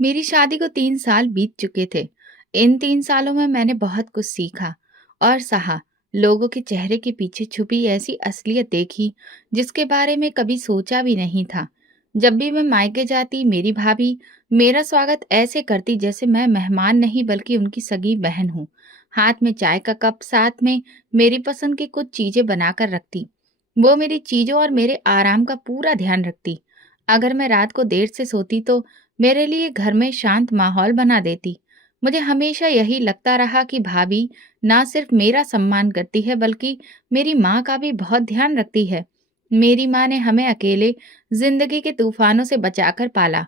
मेरी शादी को 3 साल बीत चुके थे। इन 3 सालों में मैंने बहुत कुछ सीखा और सहा। लोगों के चेहरे के पीछे छुपी ऐसी असलियत देखी, जिसके बारे में कभी सोचा भी नहीं था। जब भी मैं मायके जाती, मेरी भाभी मेरा स्वागत ऐसे करती जैसे मैं मेहमान नहीं बल्कि उनकी सगी बहन हूँ। हाथ में चाय का कप, साथ में मेरी पसंद की कुछ चीज़ें बनाकर रखती। वो मेरी चीज़ों और मेरे आराम का पूरा ध्यान रखती। अगर मैं रात को देर से सोती तो मेरे लिए घर में शांत माहौल बना देती। मुझे हमेशा यही लगता रहा कि भाभी ना सिर्फ मेरा सम्मान करती है बल्कि मेरी माँ का भी बहुत ध्यान रखती है। मेरी माँ ने हमें अकेले जिंदगी के तूफानों से बचाकर पाला।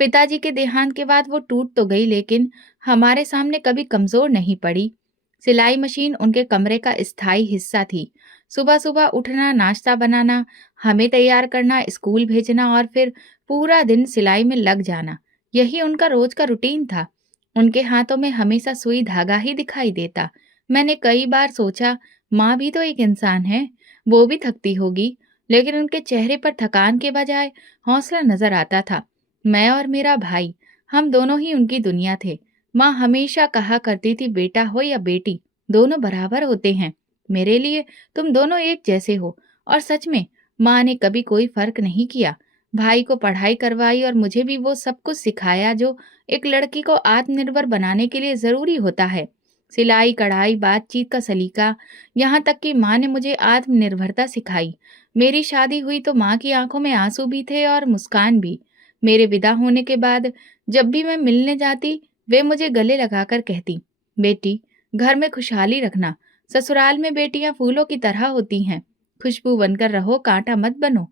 पिताजी के देहांत के बाद वो टूट तो गई, लेकिन हमारे सामने कभी कमजोर नहीं पड़ी। सिलाई मशीन उनके कमरे का स्थायी हिस्सा थी। सुबह सुबह उठना, नाश्ता बनाना, हमें तैयार करना, स्कूल भेजना और फिर पूरा दिन सिलाई में लग जाना, यही उनका रोज का रूटीन था। उनके हाथों में हमेशा सुई धागा ही दिखाई देता। मैंने कई बार सोचा, माँ भी तो एक इंसान है, वो भी थकती होगी, लेकिन उनके चेहरे पर थकान के बजाय हौसला नजर आता था। मैं और मेरा भाई, हम दोनों ही उनकी दुनिया थे। माँ हमेशा कहा करती थी, बेटा हो या बेटी, दोनों बराबर होते हैं। मेरे लिए तुम दोनों एक जैसे हो। और सच में माँ ने कभी कोई फर्क नहीं किया। भाई को पढ़ाई करवाई और मुझे भी वो सब कुछ सिखाया जो एक लड़की को आत्मनिर्भर बनाने के लिए जरूरी होता है। सिलाई, कढ़ाई, बातचीत का सलीका, यहाँ तक कि माँ ने मुझे आत्मनिर्भरता सिखाई। मेरी शादी हुई तो माँ की आंखों में आंसू भी थे और मुस्कान भी। मेरे विदा होने के बाद जब भी मैं मिलने जाती, वे मुझे गले लगाकर कहती, बेटी, घर में खुशहाली रखना। ससुराल में बेटियां फूलों की तरह होती हैं, खुशबू बनकर रहो, कांटा मत बनो।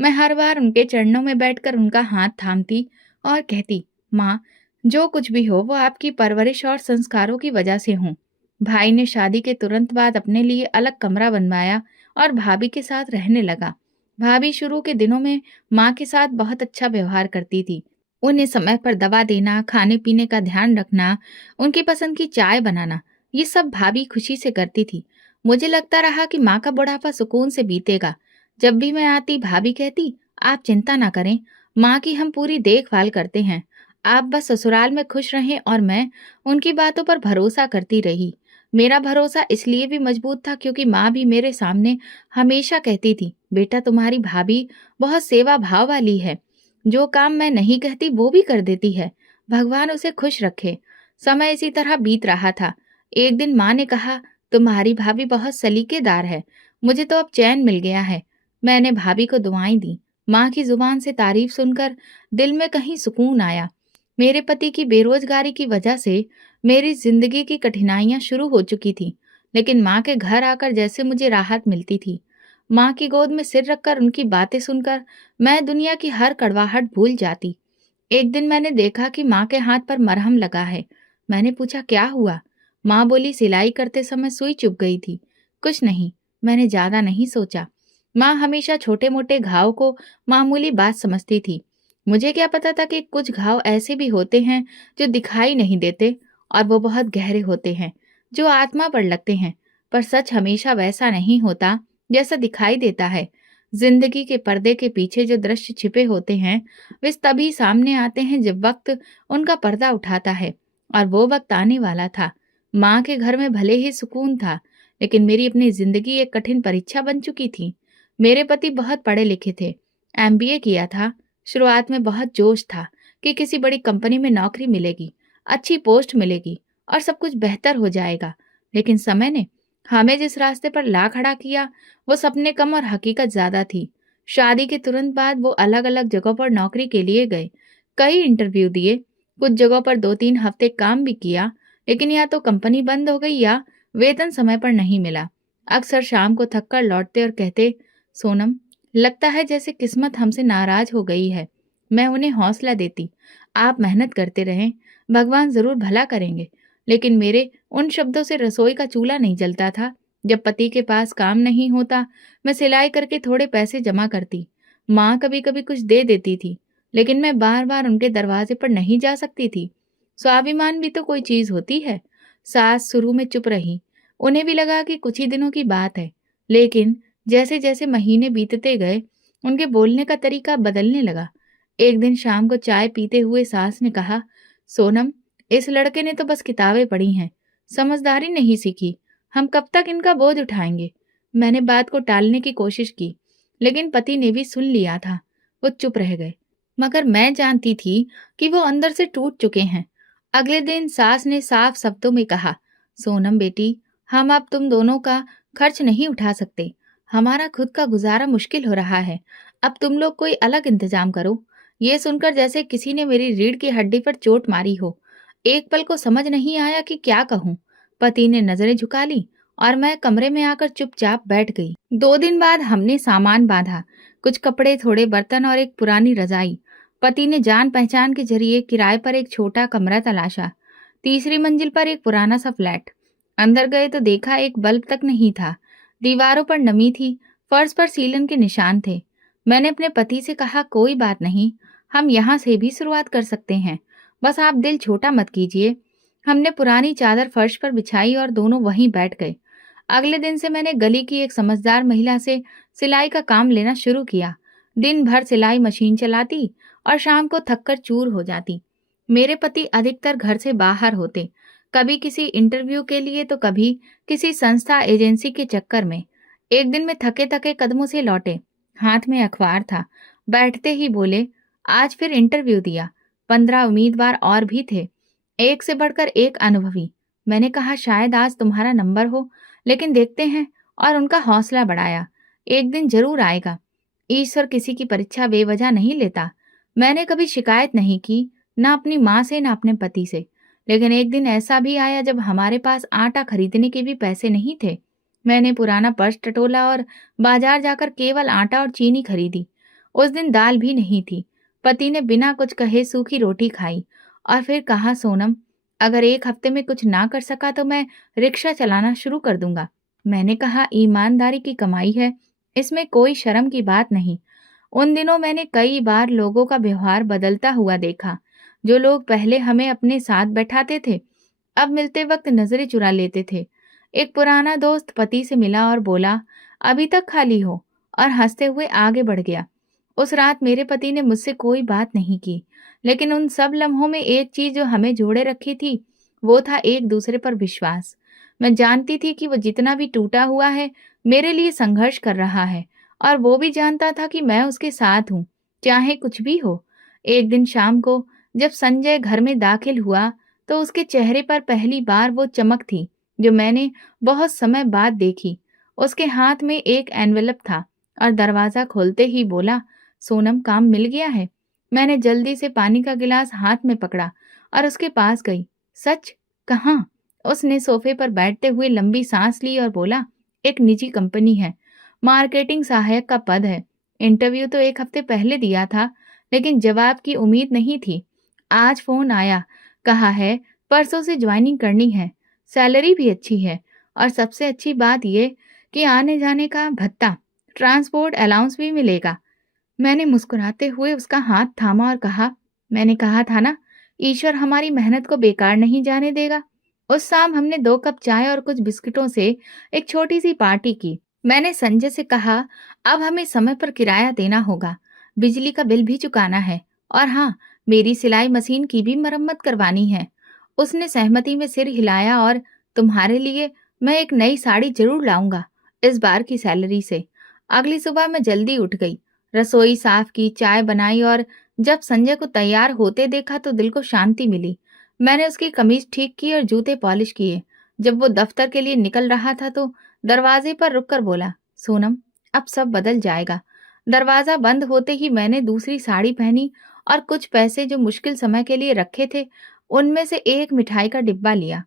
मैं हर बार उनके चरणों में बैठकर उनका हाथ थामती और कहती, माँ, जो कुछ भी हो वो आपकी परवरिश और संस्कारों की वजह से हूँ। भाई ने शादी के तुरंत बाद अपने लिए अलग कमरा बनवाया और भाभी के साथ रहने लगा। भाभी शुरू के दिनों में माँ के साथ बहुत अच्छा व्यवहार करती थी। उन्हें समय पर दवा देना, खाने पीने का ध्यान रखना, उनकी पसंद की चाय बनाना, ये सब भाभी खुशी से करती थी। मुझे लगता रहा कि माँ का बुढ़ापा सुकून से बीतेगा। जब भी मैं आती, भाभी कहती, आप चिंता ना करें, माँ की हम पूरी देखभाल करते हैं। आप बस ससुराल में खुश रहें। और मैं उनकी बातों पर भरोसा करती रही। मेरा भरोसा इसलिए भी मजबूत था क्योंकि माँ भी मेरे सामने हमेशा कहती थी, बेटा, तुम्हारी भाभी बहुत सेवा भाव वाली है। जो काम मैं नहीं कहती वो भी कर देती है। भगवान उसे खुश रखे। समय इसी तरह बीत रहा था। एक दिन माँ ने कहा, तुम्हारी भाभी बहुत सलीकेदार है। मुझे तो अब चैन मिल गया है। मैंने भाभी को दुआएं दी। माँ की जुबान से तारीफ सुनकर दिल में कहीं सुकून आया। मेरे पति की बेरोजगारी की वजह से मेरी जिंदगी की कठिनाइयां शुरू हो चुकी थी, लेकिन माँ के घर आकर जैसे मुझे राहत मिलती थी। माँ की गोद में सिर रखकर उनकी बातें सुनकर मैं दुनिया की हर कड़वाहट भूल जाती। एक दिन मैंने देखा कि माँ के हाथ पर मरहम लगा है। मैंने पूछा, क्या हुआ? माँ बोली, सिलाई करते समय सुई चुभ गई थी। कुछ नहीं। मैंने ज्यादा नहीं सोचा। माँ हमेशा छोटे मोटे घाव को मामूली बात समझती थी। मुझे क्या पता था कि कुछ घाव ऐसे भी होते हैं जो दिखाई नहीं देते, और वो बहुत गहरे होते हैं, जो आत्मा पर लगते हैं। पर सच हमेशा वैसा नहीं होता जैसा दिखाई देता है। जिंदगी के पर्दे के पीछे जो दृश्य छिपे होते हैं, वे तभी सामने आते हैं जब वक्त उनका पर्दा उठाता है। और वो वक्त आने वाला था। माँ के घर में भले ही सुकून था, लेकिन मेरी अपनी जिंदगी एक कठिन परीक्षा बन चुकी थी। मेरे पति बहुत पढ़े लिखे थे, एमबीए किया था। शुरुआत में बहुत जोश था कि किसी बड़ी कंपनी में नौकरी मिलेगी, अच्छी पोस्ट मिलेगी और सब कुछ बेहतर हो जाएगा। लेकिन समय ने हमें जिस रास्ते पर ला खड़ा किया, वो सपने कम और हकीकत ज्यादा थी। शादी के तुरंत बाद वो अलग अलग जगहों पर नौकरी के लिए गए। कई इंटरव्यू दिए, कुछ जगहों पर 2-3 हफ्ते काम भी किया, लेकिन या तो कंपनी बंद हो गई या वेतन समय पर नहीं मिला। अक्सर शाम को थक कर लौटते और कहते, सोनम, लगता है जैसे किस्मत हमसे नाराज हो गई है। मैं उन्हें हौसला देती, आप मेहनत करते रहें, भगवान जरूर भला करेंगे। लेकिन मेरे उन शब्दों से रसोई का चूल्हा नहीं जलता था। जब पति के पास काम नहीं होता, मैं सिलाई करके थोड़े पैसे जमा करती। माँ कभी कभी कुछ दे देती थी, लेकिन मैं बार बार उनके दरवाजे पर नहीं जा सकती थी। स्वाभिमान भी तो कोई चीज होती है। सास शुरू में चुप रही। उन्हें भी लगा कि कुछ ही दिनों की बात है, लेकिन जैसे जैसे महीने बीतते गए, उनके बोलने का तरीका बदलने लगा। एक दिन शाम को चाय पीते हुए सास ने कहा, सोनम, इस लड़के ने तो बस किताबें पढ़ी हैं, समझदारी नहीं सीखी। हम कब तक इनका बोझ उठाएंगे? मैंने बात को टालने की कोशिश की, लेकिन पति ने भी सुन लिया था। वो चुप रह गए, मगर मैं जानती थी कि वो अंदर से टूट चुके हैं। अगले दिन सास ने साफ शब्दों में कहा, सोनम बेटी, हम अब तुम दोनों का खर्च नहीं उठा सकते। हमारा खुद का गुजारा मुश्किल हो रहा है। अब तुम लोग कोई अलग इंतजाम करो। ये सुनकर जैसे किसी ने मेरी रीढ़ की हड्डी पर चोट मारी हो। एक पल को समझ नहीं आया कि क्या कहूँ। पति ने नजरें झुका ली और मैं कमरे में आकर चुपचाप बैठ गई। 2 दिन बाद हमने सामान बांधा, कुछ कपड़े, थोड़े बर्तन और एक पुरानी रजाई। पति ने जान पहचान के जरिए किराए पर एक छोटा कमरा तलाशा। तीसरी मंजिल पर एक पुराना सा फ्लैट। अंदर गए तो देखा एक बल्ब तक नहीं था। दीवारों पर नमी थी, फर्श पर सीलन के निशान थे। मैंने अपने पति से कहा, कोई बात नहीं, हम यहाँ से भी शुरुआत कर सकते हैं, बस आप दिल छोटा मत कीजिए। हमने पुरानी चादर फर्श पर बिछाई और दोनों वहीं बैठ गए। अगले दिन से मैंने गली की एक समझदार महिला से सिलाई का काम लेना शुरू किया। दिन भर सिलाई मशीन चलाती और शाम को थककर चूर हो जाती। मेरे पति अधिकतर घर से बाहर होते, कभी किसी इंटरव्यू के लिए तो कभी किसी संस्था एजेंसी के चक्कर में। एक दिन में थके थके कदमों से लौटे, हाथ में अखबार था। बैठते ही बोले, आज फिर इंटरव्यू दिया। 15 उम्मीदवार और भी थे, एक से बढ़कर एक अनुभवी। मैंने कहा, शायद आज तुम्हारा नंबर हो, लेकिन देखते हैं। और उनका हौसला बढ़ाया, एक दिन जरूर आएगा। ईश्वर किसी की परीक्षा बेवजह नहीं लेता। मैंने कभी शिकायत नहीं की, ना अपनी माँ से ना अपने पति से। लेकिन एक दिन ऐसा भी आया जब हमारे पास आटा खरीदने के भी पैसे नहीं थे। मैंने पुराना पर्स टटोला और बाजार जाकर केवल आटा और चीनी खरीदी। उस दिन दाल भी नहीं थी। पति ने बिना कुछ कहे सूखी रोटी खाई और फिर कहा, सोनम, अगर एक हफ्ते में कुछ ना कर सका तो मैं रिक्शा चलाना शुरू कर दूंगा। मैंने कहा, ईमानदारी की कमाई है, इसमें कोई शर्म की बात नहीं। उन दिनों मैंने कई बार लोगों का व्यवहार बदलता हुआ देखा। जो लोग पहले हमें अपने साथ बैठाते थे, अब मिलते वक्त नजरें चुरा लेते थे। एक पुराना दोस्त पति से मिला और बोला, अभी तक खाली हो, और हंसते हुए आगे बढ़ गया। उस रात मेरे पति ने मुझसे कोई बात नहीं की, लेकिन उन सब लम्हों में एक चीज जो हमें जोड़े रखी थी, वो था एक दूसरे पर विश्वास। मैं जानती थी कि वो जितना भी टूटा हुआ है, मेरे लिए संघर्ष कर रहा है, और वो भी जानता था कि मैं उसके साथ हूँ, चाहे कुछ भी हो। एक दिन शाम को जब संजय घर में दाखिल हुआ, तो उसके चेहरे पर पहली बार वो चमक थी जो मैंने बहुत समय बाद देखी। उसके हाथ में एक एनवेलप था और दरवाजा खोलते ही बोला, सोनम, काम मिल गया है। मैंने जल्दी से पानी का गिलास हाथ में पकड़ा और उसके पास गई। सच? कहाँ? उसने सोफे पर बैठते हुए लंबी सांस ली और बोला, एक निजी कंपनी है, मार्केटिंग सहायक का पद है। इंटरव्यू तो एक हफ्ते पहले दिया था, लेकिन जवाब की उम्मीद नहीं थी। आज फोन आया, कहा है परसों से ज्वाइनिंग करनी है। सैलरी भी अच्छी है, और सबसे अच्छी बात ये कि आने जाने का भत्ता, ट्रांसपोर्ट अलाउंस भी मिलेगा। मैंने मुस्कुराते हुए उसका हाथ थामा और कहा, मैंने कहा था ना, ईश्वर हमारी मेहनत को बेकार नहीं जाने देगा। उस शाम हमने 2 कप चाय और कुछ बिस्किटों से एक छोटी सी पार्टी की। मैंने संजय से कहा, अब हमें समय पर किराया देना होगा, बिजली का बिल भी चुकाना है, और हाँ, मेरी सिलाई मशीन की भी मरम्मत करवानी है। उसने सहमति में सिर हिलाया और, तुम्हारे लिए मैं एक नई साड़ी जरूर लाऊंगा, इस बार की सैलरी से। अगली सुबह मैं जल्दी उठ गई, रसोई साफ की, चाय बनाई, और जब संजय को तैयार होते देखा तो दिल को शांति मिली। मैंने उसकी कमीज ठीक की और जूते पॉलिश किए। जब वो दफ्तर के लिए निकल रहा था तो दरवाजे पर रुककर बोला, सोनम, अब सब बदल जाएगा। दरवाजा बंद होते ही मैंने दूसरी साड़ी पहनी और कुछ पैसे जो मुश्किल समय के लिए रखे थे, उनमें से एक मिठाई का डिब्बा लिया।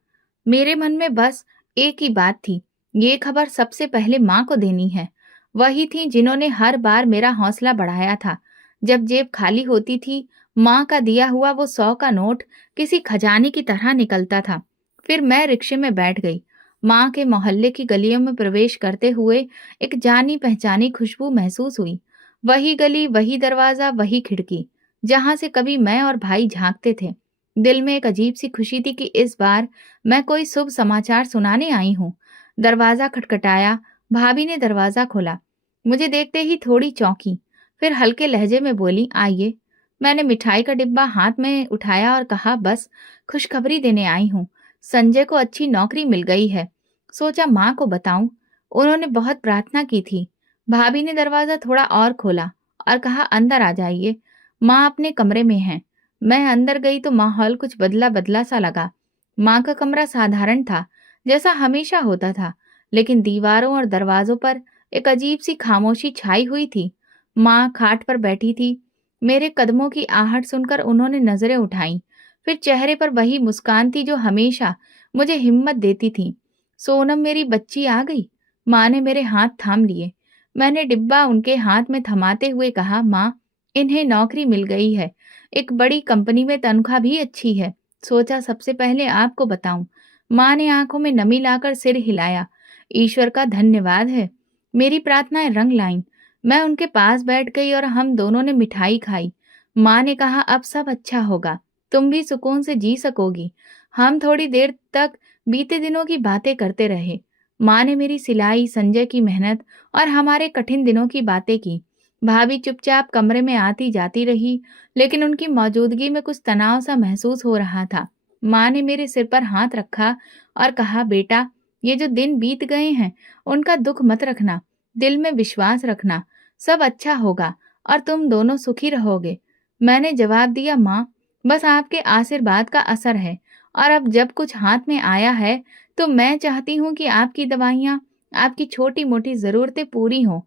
मेरे मन में बस एक ही बात थी, ये खबर सबसे पहले माँ को देनी है। वही थी जिन्होंने हर बार मेरा हौसला बढ़ाया था। जब जेब खाली होती थी, माँ का दिया हुआ वो 100 का नोट किसी खजाने की तरह निकलता था। फिर मैं रिक्शे में बैठ गई। माँ के मोहल्ले की गलियों में प्रवेश करते हुए एक जानी पहचानी खुशबू महसूस हुई। वही गली, वही दरवाजा, वही खिड़की, जहां से कभी मैं और भाई झांकते थे। दिल में एक अजीब सी खुशी थी कि इस बार मैं कोई शुभ समाचार सुनाने आई हूँ। दरवाजा खटखटाया, भाभी ने दरवाजा खोला। मुझे देखते ही थोड़ी चौंकी, फिर हल्के लहजे में बोली, आइए। मैंने मिठाई का डिब्बा हाथ में उठाया और कहा, बस खुशखबरी देने आई हूँ। संजय को अच्छी नौकरी मिल गई है। सोचा माँ को बताऊं। उन्होंने बहुत प्रार्थना की थी। भाभी ने दरवाजा थोड़ा और खोला और कहा, अंदर आ जाइए। माँ अपने कमरे में हैं। मैं अंदर गई तो माहौल कुछ बदला बदला सा लगा। माँ का कमरा साधारण था, जैसा हमेशा होता था, लेकिन दीवारों और दरवाजों पर एक अजीब सी खामोशी छाई हुई थी। माँ खाट पर बैठी थी। मेरे कदमों की आहट सुनकर उन्होंने नजरें उठाईं। फिर चेहरे पर वही मुस्कान थी जो हमेशा मुझे हिम्मत देती थी। सोनम, मेरी बच्ची आ गई। माँ ने मेरे हाथ थाम लिए। मैंने डिब्बा उनके हाथ में थमाते हुए कहा, माँ, इन्हें नौकरी मिल गई है। एक बड़ी कंपनी में तनख्वाह भी अच्छी है। सोचा सबसे पहले आपको बताऊं। माँ ने आंखों में नमी लाकर सिर हिलाया। ईश्वर का धन्यवाद है। मेरी प्रार्थनाएं रंग लाईं। मैं उनके पास बैठ गई और हम दोनों ने मिठाई खाई। माँ ने कहा, अब सब अच्छा होगा। तुम भी सुकून से जी सकोगी। हम थोड़ी देर तक बीते दिनों की बातें करते रहे। माँ ने मेरी सिलाई, संजय की मेहनत और हमारे कठिन दिनों की बातें की। भाभी चुपचाप कमरे में आती जाती रही, लेकिन उनकी मौजूदगी में कुछ तनाव सा महसूस हो रहा था। माँ ने मेरे सिर पर हाथ रखा और कहा, बेटा, ये जो दिन बीत गए हैं, उनका दुख मत रखना। दिल में विश्वास रखना। सब अच्छा होगा और तुम दोनों सुखी रहोगे। मैंने जवाब दिया, माँ, बस आपके आशीर्वाद का असर है। और अब जब कुछ हाथ में आया है, तो मैं चाहती हूँ कि आपकी दवाइयाँ, आपकी छोटी मोटी जरूरतें पूरी हों।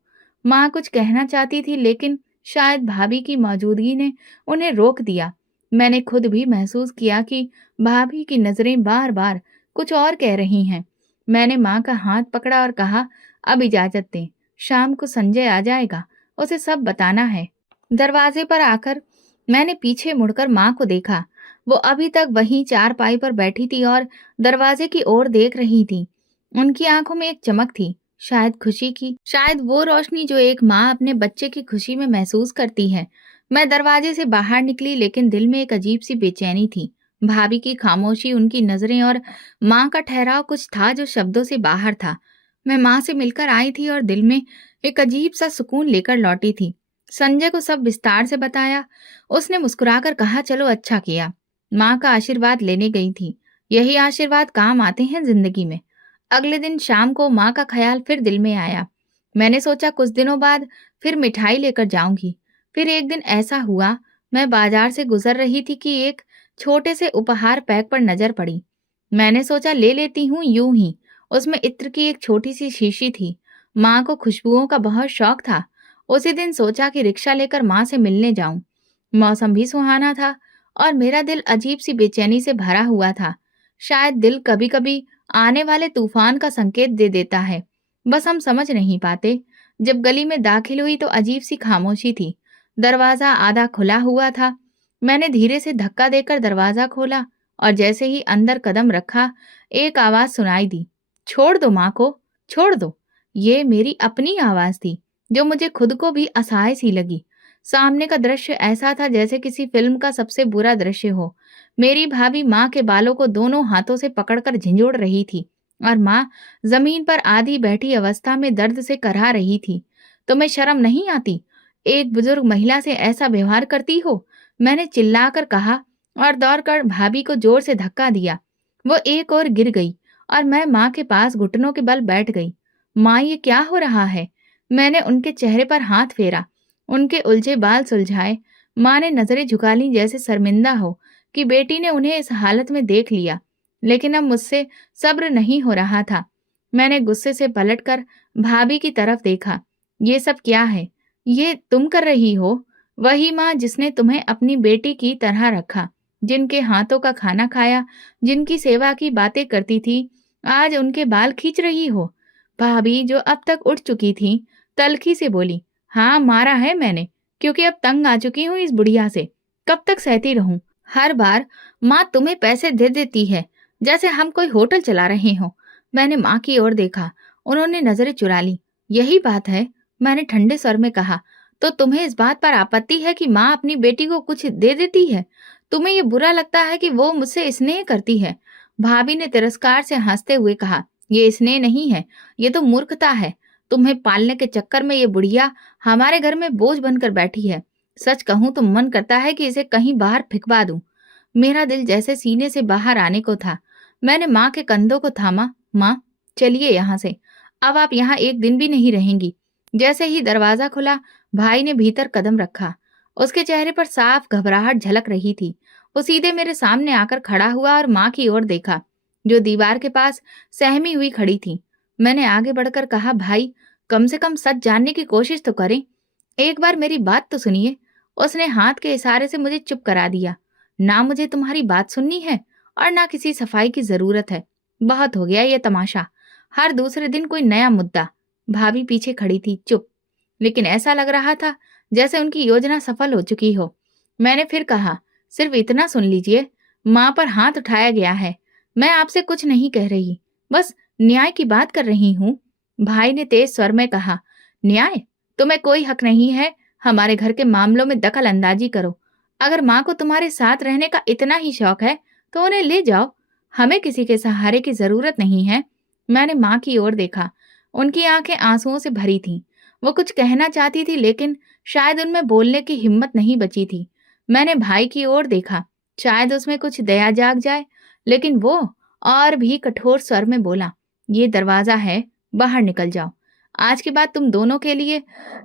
माँ कुछ कहना चाहती थी, लेकिन शायद भाभी की मौजूदगी ने उन्हें रोक दिया। मैंने खुद भी महसूस किया कि भाभी की नजरें बार बार कुछ और कह रही हैं। मैंने माँ का हाथ पकड़ा और कहा, अब इजाजत दें। शाम को संजय आ जाएगा। उसे सब बताना है। दरवाजे पर आकर मैंने पीछे मुड़कर माँ को देखा। वो अभी तक वहीं चारपाई पर बैठी थी और दरवाजे की ओर देख रही थी। उनकी आंखों में एक चमक थी, शायद खुशी की, शायद वो रोशनी जो एक माँ अपने बच्चे की खुशी में महसूस करती है। मैं दरवाजे से बाहर निकली, लेकिन दिल में एक अजीब सी बेचैनी थी। भाभी की खामोशी, उनकी नजरें और माँ का ठहराव कुछ था जो शब्दों से बाहर था। मैं माँ से मिलकर आई थी और दिल में एक अजीब सा सुकून लेकर लौटी थी। संजय को सब विस्तार से बताया। उसने मुस्कुराकर कहा, चलो अच्छा किया। माँ का आशीर्वाद लेने गई थी। यही आशीर्वाद काम आते हैं जिंदगी में। अगले दिन शाम को माँ का ख्याल फिर दिल में आया। मैंने सोचा कुछ दिनों बाद फिर मिठाई लेकर जाऊंगी। फिर एक दिन ऐसा हुआ, मैं बाजार से गुजर रही थी कि एक छोटे से उपहार पैक पर नजर पड़ी। मैंने सोचा ले लेती हूँ यूं ही। उसमें इत्र की एक छोटी सी शीशी थी। माँ को खुशबुओं का बहुत शौक था। उसी दिन सोचा कि रिक्शा लेकर माँ से मिलने जाऊं। मौसम भी सुहाना था और मेरा दिल अजीब सी बेचैनी से भरा हुआ था। शायद दिल कभी कभी आने वाले तूफान का संकेत दे देता है, बस हम समझ नहीं पाते। जब गली में दाखिल हुई तो अजीब सी खामोशी थी। दरवाजा आधा खुला हुआ था। मैंने धीरे से धक्का देकर दरवाजा खोला और जैसे ही अंदर कदम रखा, एक आवाज सुनाई दी, छोड़ दो माँ को, छोड़ दो। ये मेरी अपनी आवाज थी, जो मुझे खुद को भी असहाय सी लगी। सामने का दृश्य ऐसा था जैसे किसी फिल्म का सबसे बुरा दृश्य हो। मेरी भाभी माँ के बालों को दोनों हाथों से पकड़कर झंझोड़ रही थी और माँ जमीन पर आधी बैठी अवस्था में दर्द से करहा रही थी। तुम्हें शर्म नहीं आती? एक बुजुर्ग महिला से ऐसा व्यवहार करती हो? मैंने चिल्लाकर कहा और दौड़कर भाभी को जोर से धक्का दिया। वो एक और गिर गई और मैं माँ के पास घुटनों के बल बैठ गई। माँ, ये क्या हो रहा है? मैंने उनके चेहरे पर हाथ फेरा, उनके उलझे बाल सुलझाए। माँ ने नजरें झुका ली, जैसे शर्मिंदा हो कि बेटी ने उन्हें इस हालत में देख लिया। लेकिन अब मुझसे सब्र नहीं हो रहा था। मैंने गुस्से से पलटकर भाभी की तरफ देखा। ये सब क्या है? ये तुम कर रही हो? वही माँ जिसने तुम्हें अपनी बेटी की तरह रखा, जिनके हाथों का खाना खाया, जिनकी सेवा की बातें करती थी, आज उनके बाल खींच रही हो। भाभी, जो अब तक उठ चुकी थी, तल्खी से बोली, हाँ, मारा है मैंने, क्योंकि अब तंग आ चुकी हूँ इस बुढ़िया से। कब तक सहती रहूं? हर बार माँ तुम्हें पैसे दे देती है, जैसे हम कोई होटल चला रहे हो। मैंने माँ की ओर देखा। उन्होंने नजरें चुरा ली। यही बात है, मैंने ठंडे स्वर में कहा। तो तुम्हें इस बात पर आपत्ति है कि माँ अपनी बेटी को कुछ दे देती है? तुम्हें ये बुरा लगता है कि वो मुझसे स्नेह करती है? भाभी ने तिरस्कार से हंसते हुए कहा, ये स्नेह नहीं है, ये तो मूर्खता है। तुम्हें पालने के चक्कर में ये बुढ़िया हमारे घर में बोझ बनकर बैठी है। सच कहूँ तो मन करता है कि इसे कहीं बाहर फिकवा दूँ। मेरा दिल जैसे सीने से बाहर आने को था। मैंने माँ के कंधों को थामा। माँ, चलिए यहाँ से। अब आप यहाँ एक दिन भी नहीं रहेंगी। जैसे ही दरवाज़ा खुला, भाई ने भीतर कदम रखा। उसके चेहरे पर साफ घबराहट झलक रही थी। वो सीधे मेरे सामने आकर खड़ा हुआ और माँ की ओर देखा, जो दीवार के पास सहमी हुई खड़ी थी। मैंने आगे बढ़कर कहा, भाई, कम से कम सच जानने की कोशिश तो करें। एक बार मेरी बात तो सुनिए। उसने हाथ के इशारे से मुझे चुप करा दिया। ना मुझे तुम्हारी बात सुननी है और ना किसी सफाई की जरूरत है। बहुत हो गया ये तमाशा। हर दूसरे दिन कोई नया मुद्दा। भाभी पीछे खड़ी थी, चुप। लेकिन ऐसा लग रहा था जैसे उनकी योजना सफल हो चुकी हो। मैंने फिर कहा, सिर्फ इतना सुन लीजिए। माँ पर हाथ उठाया गया है। मैं आपसे कुछ नहीं कह रही, बस न्याय की बात कर रही हूँ। भाई ने तेज स्वर में कहा, न्याय? तुम्हें कोई हक नहीं है हमारे घर के मामलों में दखल अंदाजी करो। अगर माँ को तुम्हारे साथ रहने का इतना ही शौक है तो उन्हें ले जाओ। हमें किसी के सहारे की जरूरत नहीं है। मैंने माँ की ओर देखा। उनकी आंखें आंसुओं से भरी थीं। वो कुछ कहना चाहती थी, लेकिन शायद उनमें बोलने की हिम्मत नहीं बची थी। मैंने भाई की ओर देखा, शायद उसमें कुछ दया जाग जाए, लेकिन वो और भी कठोर स्वर में बोला, ये दरवाजा है, बाहर निकल जाओ। आज के बाद तुम दोनों के लिए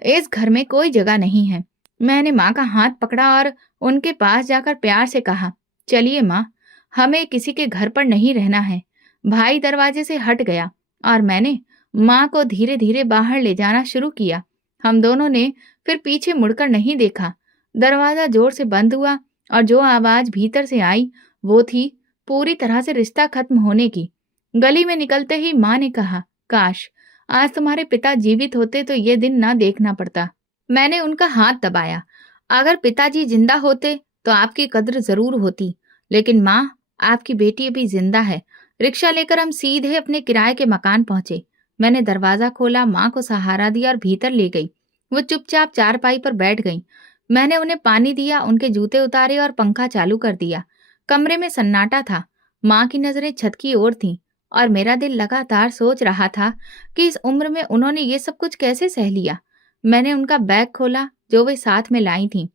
इस घर में कोई जगह नहीं है। मैंने माँ का हाथ पकड़ा और उनके पास जाकर प्यार से कहा, चलिए माँ, हमें किसी के घर पर नहीं रहना है। भाई दरवाजे से हट गया और मैंने माँ को धीरे धीरे बाहर ले जाना शुरू किया। हम दोनों ने फिर पीछे मुड़कर नहीं देखा। दरवाजा जोर से बंद हुआ और जो आवाज भीतर से आई वो थी पूरी तरह से रिश्ता खत्म होने की। गली में निकलते ही माँ ने कहा, काश आज तुम्हारे पिता जीवित होते तो ये दिन ना देखना पड़ता। मैंने उनका हाथ दबाया। अगर पिताजी जिंदा होते तो आपकी कद्र जरूर होती, लेकिन माँ, आपकी बेटी अभी जिंदा है। रिक्शा लेकर हम सीधे अपने किराए के मकान पहुंचे। मैंने दरवाजा खोला, माँ को सहारा दिया और भीतर ले गई। वो चुपचाप चारपाई पर बैठ गईं। मैंने उन्हें पानी दिया, उनके जूते उतारे और पंखा चालू कर दिया। कमरे में सन्नाटा था। माँ की नजरें छत की ओर थीं और मेरा दिल लगातार सोच रहा था कि इस उम्र में उन्होंने ये सब कुछ कैसे सह लिया। मैंने उनका बैग खोला जो वे साथ में लाई थीं।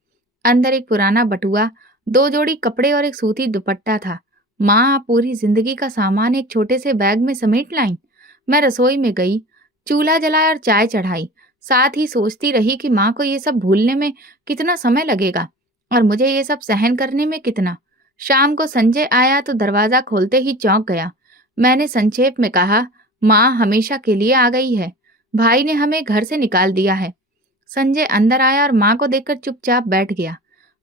अंदर एक पुराना बटुआ, 2 जोड़ी कपड़े और एक सूती दुपट्टा था। माँ, आप पूरी जिंदगी का सामान एक छोटे से बैग में समेट लाईं। मैं रसोई में गई, चूल्हा जलाया और चाय चढ़ाई। साथ ही सोचती रही कि माँ को ये सब भूलने में कितना समय लगेगा और मुझे ये सब सहन करने में कितना। शाम को संजय आया तो दरवाजा खोलते ही चौंक गया। मैंने संक्षेप में कहा, माँ हमेशा के लिए आ गई है। भाई ने हमें घर से निकाल दिया है। संजय अंदर आया और माँ को देखकर चुपचाप बैठ गया।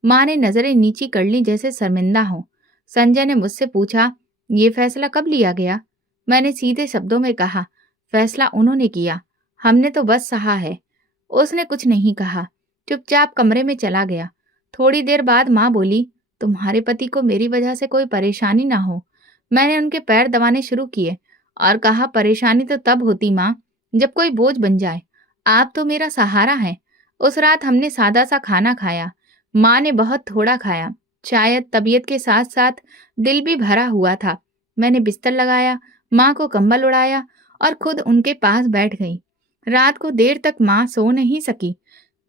माँ ने नजरें नीची कर ली जैसे शर्मिंदा हो। संजय ने मुझसे पूछा, ये फैसला कब लिया गया? मैंने सीधे शब्दों में कहा, फैसला उन्होंने किया, हमने तो बस सहा है। उसने कुछ नहीं कहा, चुपचाप कमरे में चला गया। थोड़ी देर बाद माँ बोली, तुम्हारे पति को मेरी वजह से कोई परेशानी ना हो। मैंने उनके पैर दबाने शुरू किए और कहा, परेशानी तो तब होती माँ जब कोई बोझ बन जाए। आप तो मेरा सहारा है। उस रात हमने सादा सा खाना खाया। माँ ने बहुत थोड़ा खाया। शायद तबीयत के साथ साथ दिल भी भरा हुआ था। मैंने बिस्तर लगाया, माँ को कंबल उड़ाया और खुद उनके पास बैठ गई। रात को देर तक माँ सो नहीं सकी।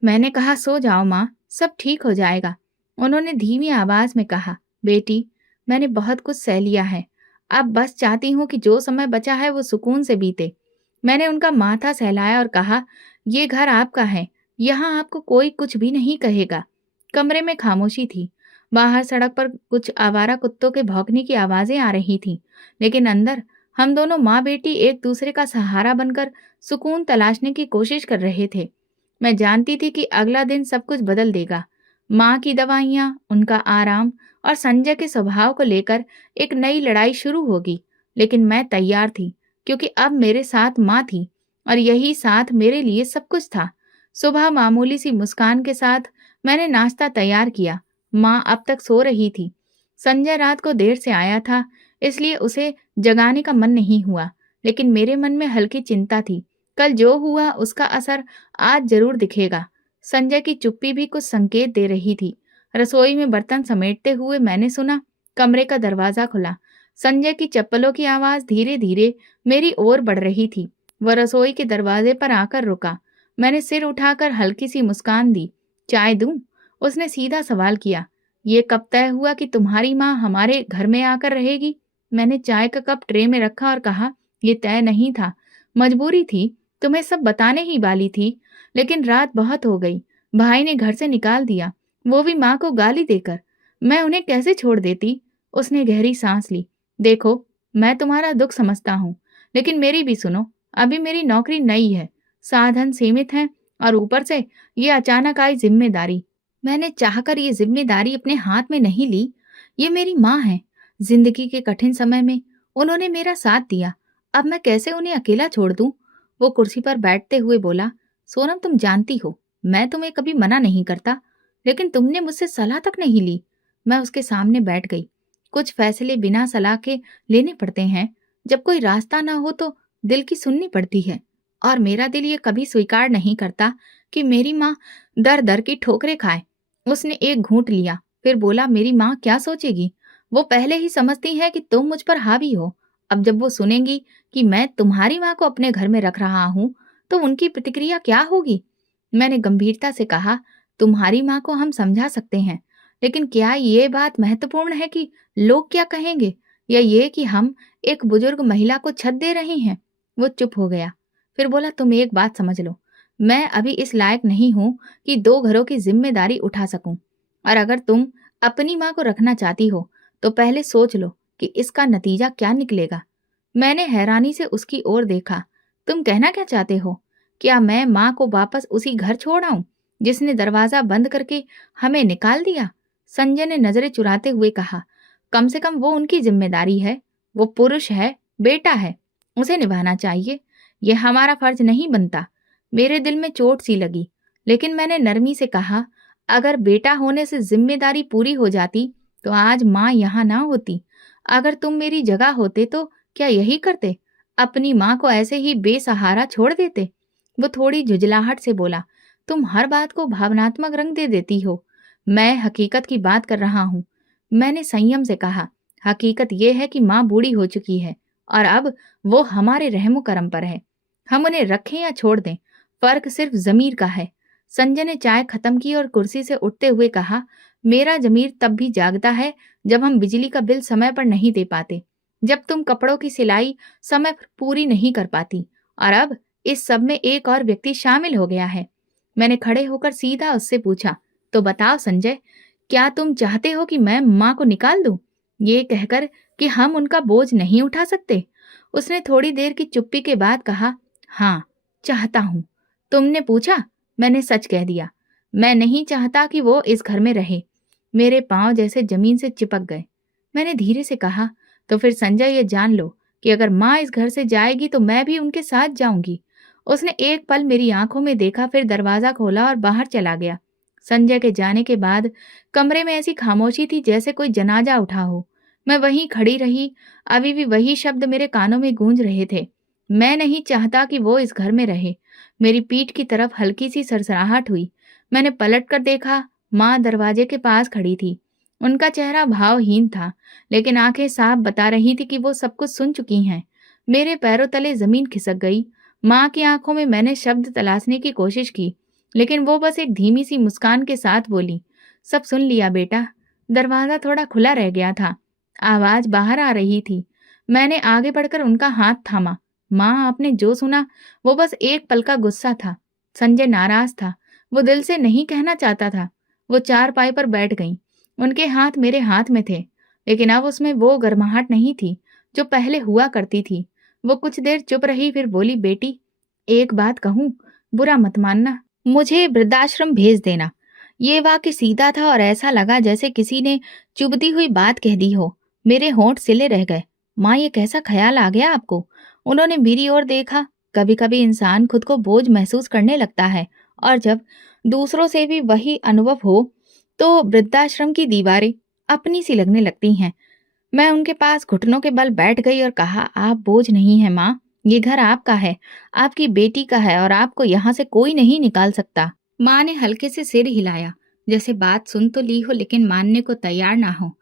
मैंने कहा, सो जाओ माँ, सब ठीक हो जाएगा। उन्होंने धीमी आवाज में कहा, बेटी, मैंने बहुत कुछ सह लिया है। अब बस चाहती हूँ कि जो समय बचा है वो सुकून से बीते। मैंने उनका माथा सहलाया और कहा, ये घर आपका है, यहाँ आपको कोई कुछ भी नहीं कहेगा। कमरे में खामोशी थी। बाहर सड़क पर कुछ आवारा कुत्तों के भौंकने की आवाजें आ रही थीं, लेकिन अंदर हम दोनों माँ बेटी एक दूसरे का सहारा बनकर सुकून तलाशने की कोशिश कर रहे थे। मैं जानती थी कि अगला दिन सब कुछ बदल देगा। माँ की दवाइयाँ, उनका आराम और संजय के स्वभाव को लेकर एक नई लड़ाई शुरू होगी। लेकिन मैं तैयार थी, क्योंकि अब मेरे साथ माँ थी और यही साथ मेरे लिए सब कुछ था। सुबह मामूली सी मुस्कान के साथ मैंने नाश्ता तैयार किया। माँ अब तक सो रही थी। संजय रात को देर से आया था, इसलिए उसे जगाने का मन नहीं हुआ, लेकिन मेरे मन में हल्की चिंता थी। कल जो हुआ उसका असर आज जरूर दिखेगा। संजय की चुप्पी भी कुछ संकेत दे रही थी। रसोई में बर्तन समेटते हुए मैंने सुना, कमरे का दरवाजा खुला। संजय की चप्पलों की आवाज धीरे धीरे मेरी ओर बढ़ रही थी। वह रसोई के दरवाजे पर आकर रुका। मैंने सिर उठाकर हल्की सी मुस्कान दी। चाय दूं? उसने सीधा सवाल किया, ये कब तय हुआ कि तुम्हारी माँ हमारे घर में आकर रहेगी? मैंने चाय का कप ट्रे में रखा और कहा, ये तय नहीं था, मजबूरी थी, तुम्हें सब बताने ही वाली थी, लेकिन रात बहुत हो गई, भाई ने घर से निकाल दिया, वो भी माँ को गाली देकर। मैं उन्हें कैसे छोड़ देती? उसने गहरी सांस ली। देखो, मैं तुम्हारा दुख समझता हूँ, लेकिन मेरी भी सुनो, अभी मेरी नौकरी नई है, साधन सीमित हैं और ऊपर से ये अचानक आई जिम्मेदारी। मैंने चाहकर ये जिम्मेदारी अपने हाथ में नहीं ली। ये मेरी माँ है। जिंदगी के कठिन समय में उन्होंने मेरा साथ दिया। अब मैं कैसे उन्हें अकेला छोड़ दूं? वो कुर्सी पर बैठते हुए बोला, सोनम तुम जानती हो, मैं तुम्हें कभी मना नहीं करता, लेकिन तुमने मुझसे सलाह तक नहीं ली। मैं उसके सामने बैठ गई। कुछ फैसले बिना सलाह के लेने पड़ते हैं। जब कोई रास्ता ना हो तो दिल की सुननी पड़ती है। और मेरा दिल ये कभी स्वीकार नहीं करता कि मेरी माँ दर दर की ठोकरें खाए। उसने एक घूंट लिया, फिर बोला, मेरी माँ क्या सोचेगी? वो पहले ही समझती है कि तुम मुझ पर हावी हो। अब जब वो सुनेंगी कि मैं तुम्हारी माँ को अपने घर में रख रहा हूँ, तो उनकी प्रतिक्रिया क्या होगी? मैंने गंभीरता से कहा, तुम्हारी माँ को हम समझा सकते हैं, लेकिन क्या ये बात महत्वपूर्ण है कि लोग क्या कहेंगे, या ये कि हम एक बुजुर्ग महिला को छत दे रही हैं? वो चुप हो गया, फिर बोला, तुम एक बात समझ लो, मैं अभी इस लायक नहीं हूं कि दो घरों की जिम्मेदारी उठा सकूं। और अगर तुम अपनी माँ को रखना चाहती हो, तो पहले सोच लो कि इसका नतीजा क्या निकलेगा। मैंने हैरानी से उसकी ओर देखा। तुम कहना क्या चाहते हो? क्या मैं माँ को वापस उसी घर छोड़ आऊं जिसने दरवाजा बंद करके हमें निकाल दिया? संजय ने नजरें चुराते हुए कहा, कम से कम वो उनकी जिम्मेदारी है। वो पुरुष है, बेटा है, उसे निभाना चाहिए। ये हमारा फर्ज नहीं बनता। मेरे दिल में चोट सी लगी, लेकिन मैंने नरमी से कहा, अगर बेटा होने से जिम्मेदारी पूरी हो जाती तो आज माँ यहाँ ना होती। अगर तुम मेरी जगह होते तो क्या यही करते? अपनी माँ को ऐसे ही बेसहारा छोड़ देते? वो थोड़ी झुंझलाहट से बोला, तुम हर बात को भावनात्मक रंग दे देती हो। मैं हकीकत की बात कर रहा हूँ। मैंने संयम से कहा, हकीकत यह है कि माँ बूढ़ी हो चुकी है और अब वो हमारे रहमो करम पर है। हम उन्हें रखें या छोड़ दें, फर्क सिर्फ जमीर का है। संजय ने चाय खत्म की और कुर्सी से उठते हुए कहा, मेरा जमीर तब भी जागता है जब हम बिजली का बिल समय पर नहीं दे पाते, जब तुम कपड़ों की सिलाई समय पर पूरी नहीं कर पाती, और अब इस सब में एक और व्यक्ति शामिल हो गया है। मैंने खड़े होकर सीधा उससे पूछा, तो बताओ संजय, क्या तुम चाहते हो कि मैं माँ को निकाल दूं, ये कहकर कि हम उनका बोझ नहीं उठा सकते? उसने थोड़ी देर की चुप्पी के बाद कहा, हाँ, चाहता हूं। तुमने पूछा, मैंने सच कह दिया। मैं नहीं चाहता कि वो इस घर में रहे। मेरे पांव जैसे जमीन से चिपक गए। मैंने धीरे से कहा, तो फिर संजय ये जान लो कि अगर माँ इस घर से जाएगी तो मैं भी उनके साथ जाऊंगी। उसने एक पल मेरी आंखों में देखा, फिर दरवाजा खोला और बाहर चला गया। संजय के जाने के बाद कमरे में ऐसी खामोशी थी जैसे कोई जनाजा उठा हो। मैं वहीं खड़ी रही। अभी भी वही शब्द मेरे कानों में गूंज रहे थे, मैं नहीं चाहता कि वो इस घर में रहे। मेरी पीठ की तरफ हल्की सी सरसराहट हुई। मैंने पलट कर देखा, माँ दरवाजे के पास खड़ी थी। उनका चेहरा भावहीन था, लेकिन आंखें साफ बता रही थी कि वो सब कुछ सुन चुकी हैं। मेरे पैरों तले जमीन खिसक गई। माँ की आंखों में मैंने शब्द तलाशने की कोशिश की, लेकिन वो बस एक धीमी सी मुस्कान के साथ बोली, सब सुन लिया बेटा। दरवाजा थोड़ा खुला रह गया था, आवाज बाहर आ रही थी। मैंने आगे बढ़कर उनका हाथ थामा। माँ, आपने जो सुना वो बस एक पल का गुस्सा था। संजय नाराज था, वो दिल से नहीं कहना चाहता था। वो चारपाई पर बैठ गईं। उनके हाथ मेरे हाथ में थे, लेकिन अब उसमें वो गर्माहट नहीं थी जो पहले हुआ करती थी। वो कुछ देर चुप रही, फिर बोली, बेटी, एक बात कहूँ, बुरा मत मानना, मुझे वृद्धाश्रम भेज देना। ये वाक्य सीधा था और ऐसा लगा जैसे किसी ने चुभती हुई बात कह दी हो। मेरे होंठ सिले रह गए। माँ, ये कैसा ख्याल आ गया आपको? उन्होंने मेरी ओर देखा। कभी कभी इंसान खुद को बोझ महसूस करने लगता है, और जब दूसरों से भी वही अनुभव हो तो वृद्धाश्रम की दीवारें अपनी सी लगने लगती हैं। मैं उनके पास घुटनों के बल बैठ गई और कहा, आप बोझ नहीं है माँ, ये घर आपका है, आपकी बेटी का है, और आपको यहाँ से कोई नहीं निकाल सकता। माँ ने हल्के से सिर हिलाया, जैसे बात सुन तो ली हो लेकिन मानने को तैयार ना हो।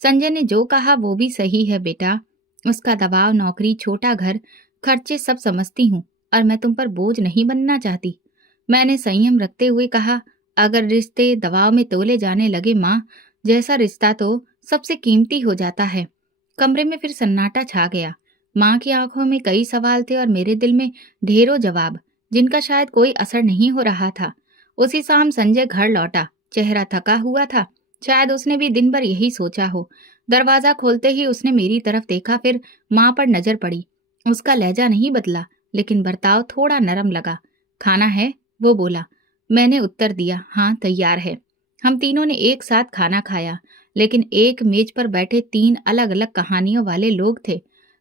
संजय ने जो कहा वो भी सही है बेटा। उसका दबाव, नौकरी, छोटा घर, खर्चे सब समझती हूँ, और मैं तुम पर बोझ नहीं बनना चाहती। मैंने संयम रखते हुए कहा, अगर रिश्ते दबाव में तोले जाने लगे माँ जैसा रिश्ता तो सबसे कीमती हो जाता है। कमरे में फिर सन्नाटा छा गया। माँ की आंखों में कई सवाल थे और मेरे दिल में ढेरों जवाब, जिनका शायद कोई असर नहीं हो रहा था। उसी शाम संजय घर लौटा। चेहरा थका हुआ था। शायद उसने भी दिन भर यही सोचा हो। दरवाजा खोलते ही उसने मेरी तरफ देखा, फिर माँ पर नजर पड़ी। उसका लहजा नहीं बदला, लेकिन बर्ताव थोड़ा नरम लगा। खाना है? वो बोला। मैंने उत्तर दिया, हाँ तैयार है। हम तीनों ने एक साथ खाना खाया, लेकिन एक मेज पर बैठे तीन अलग अलग कहानियों वाले लोग थे।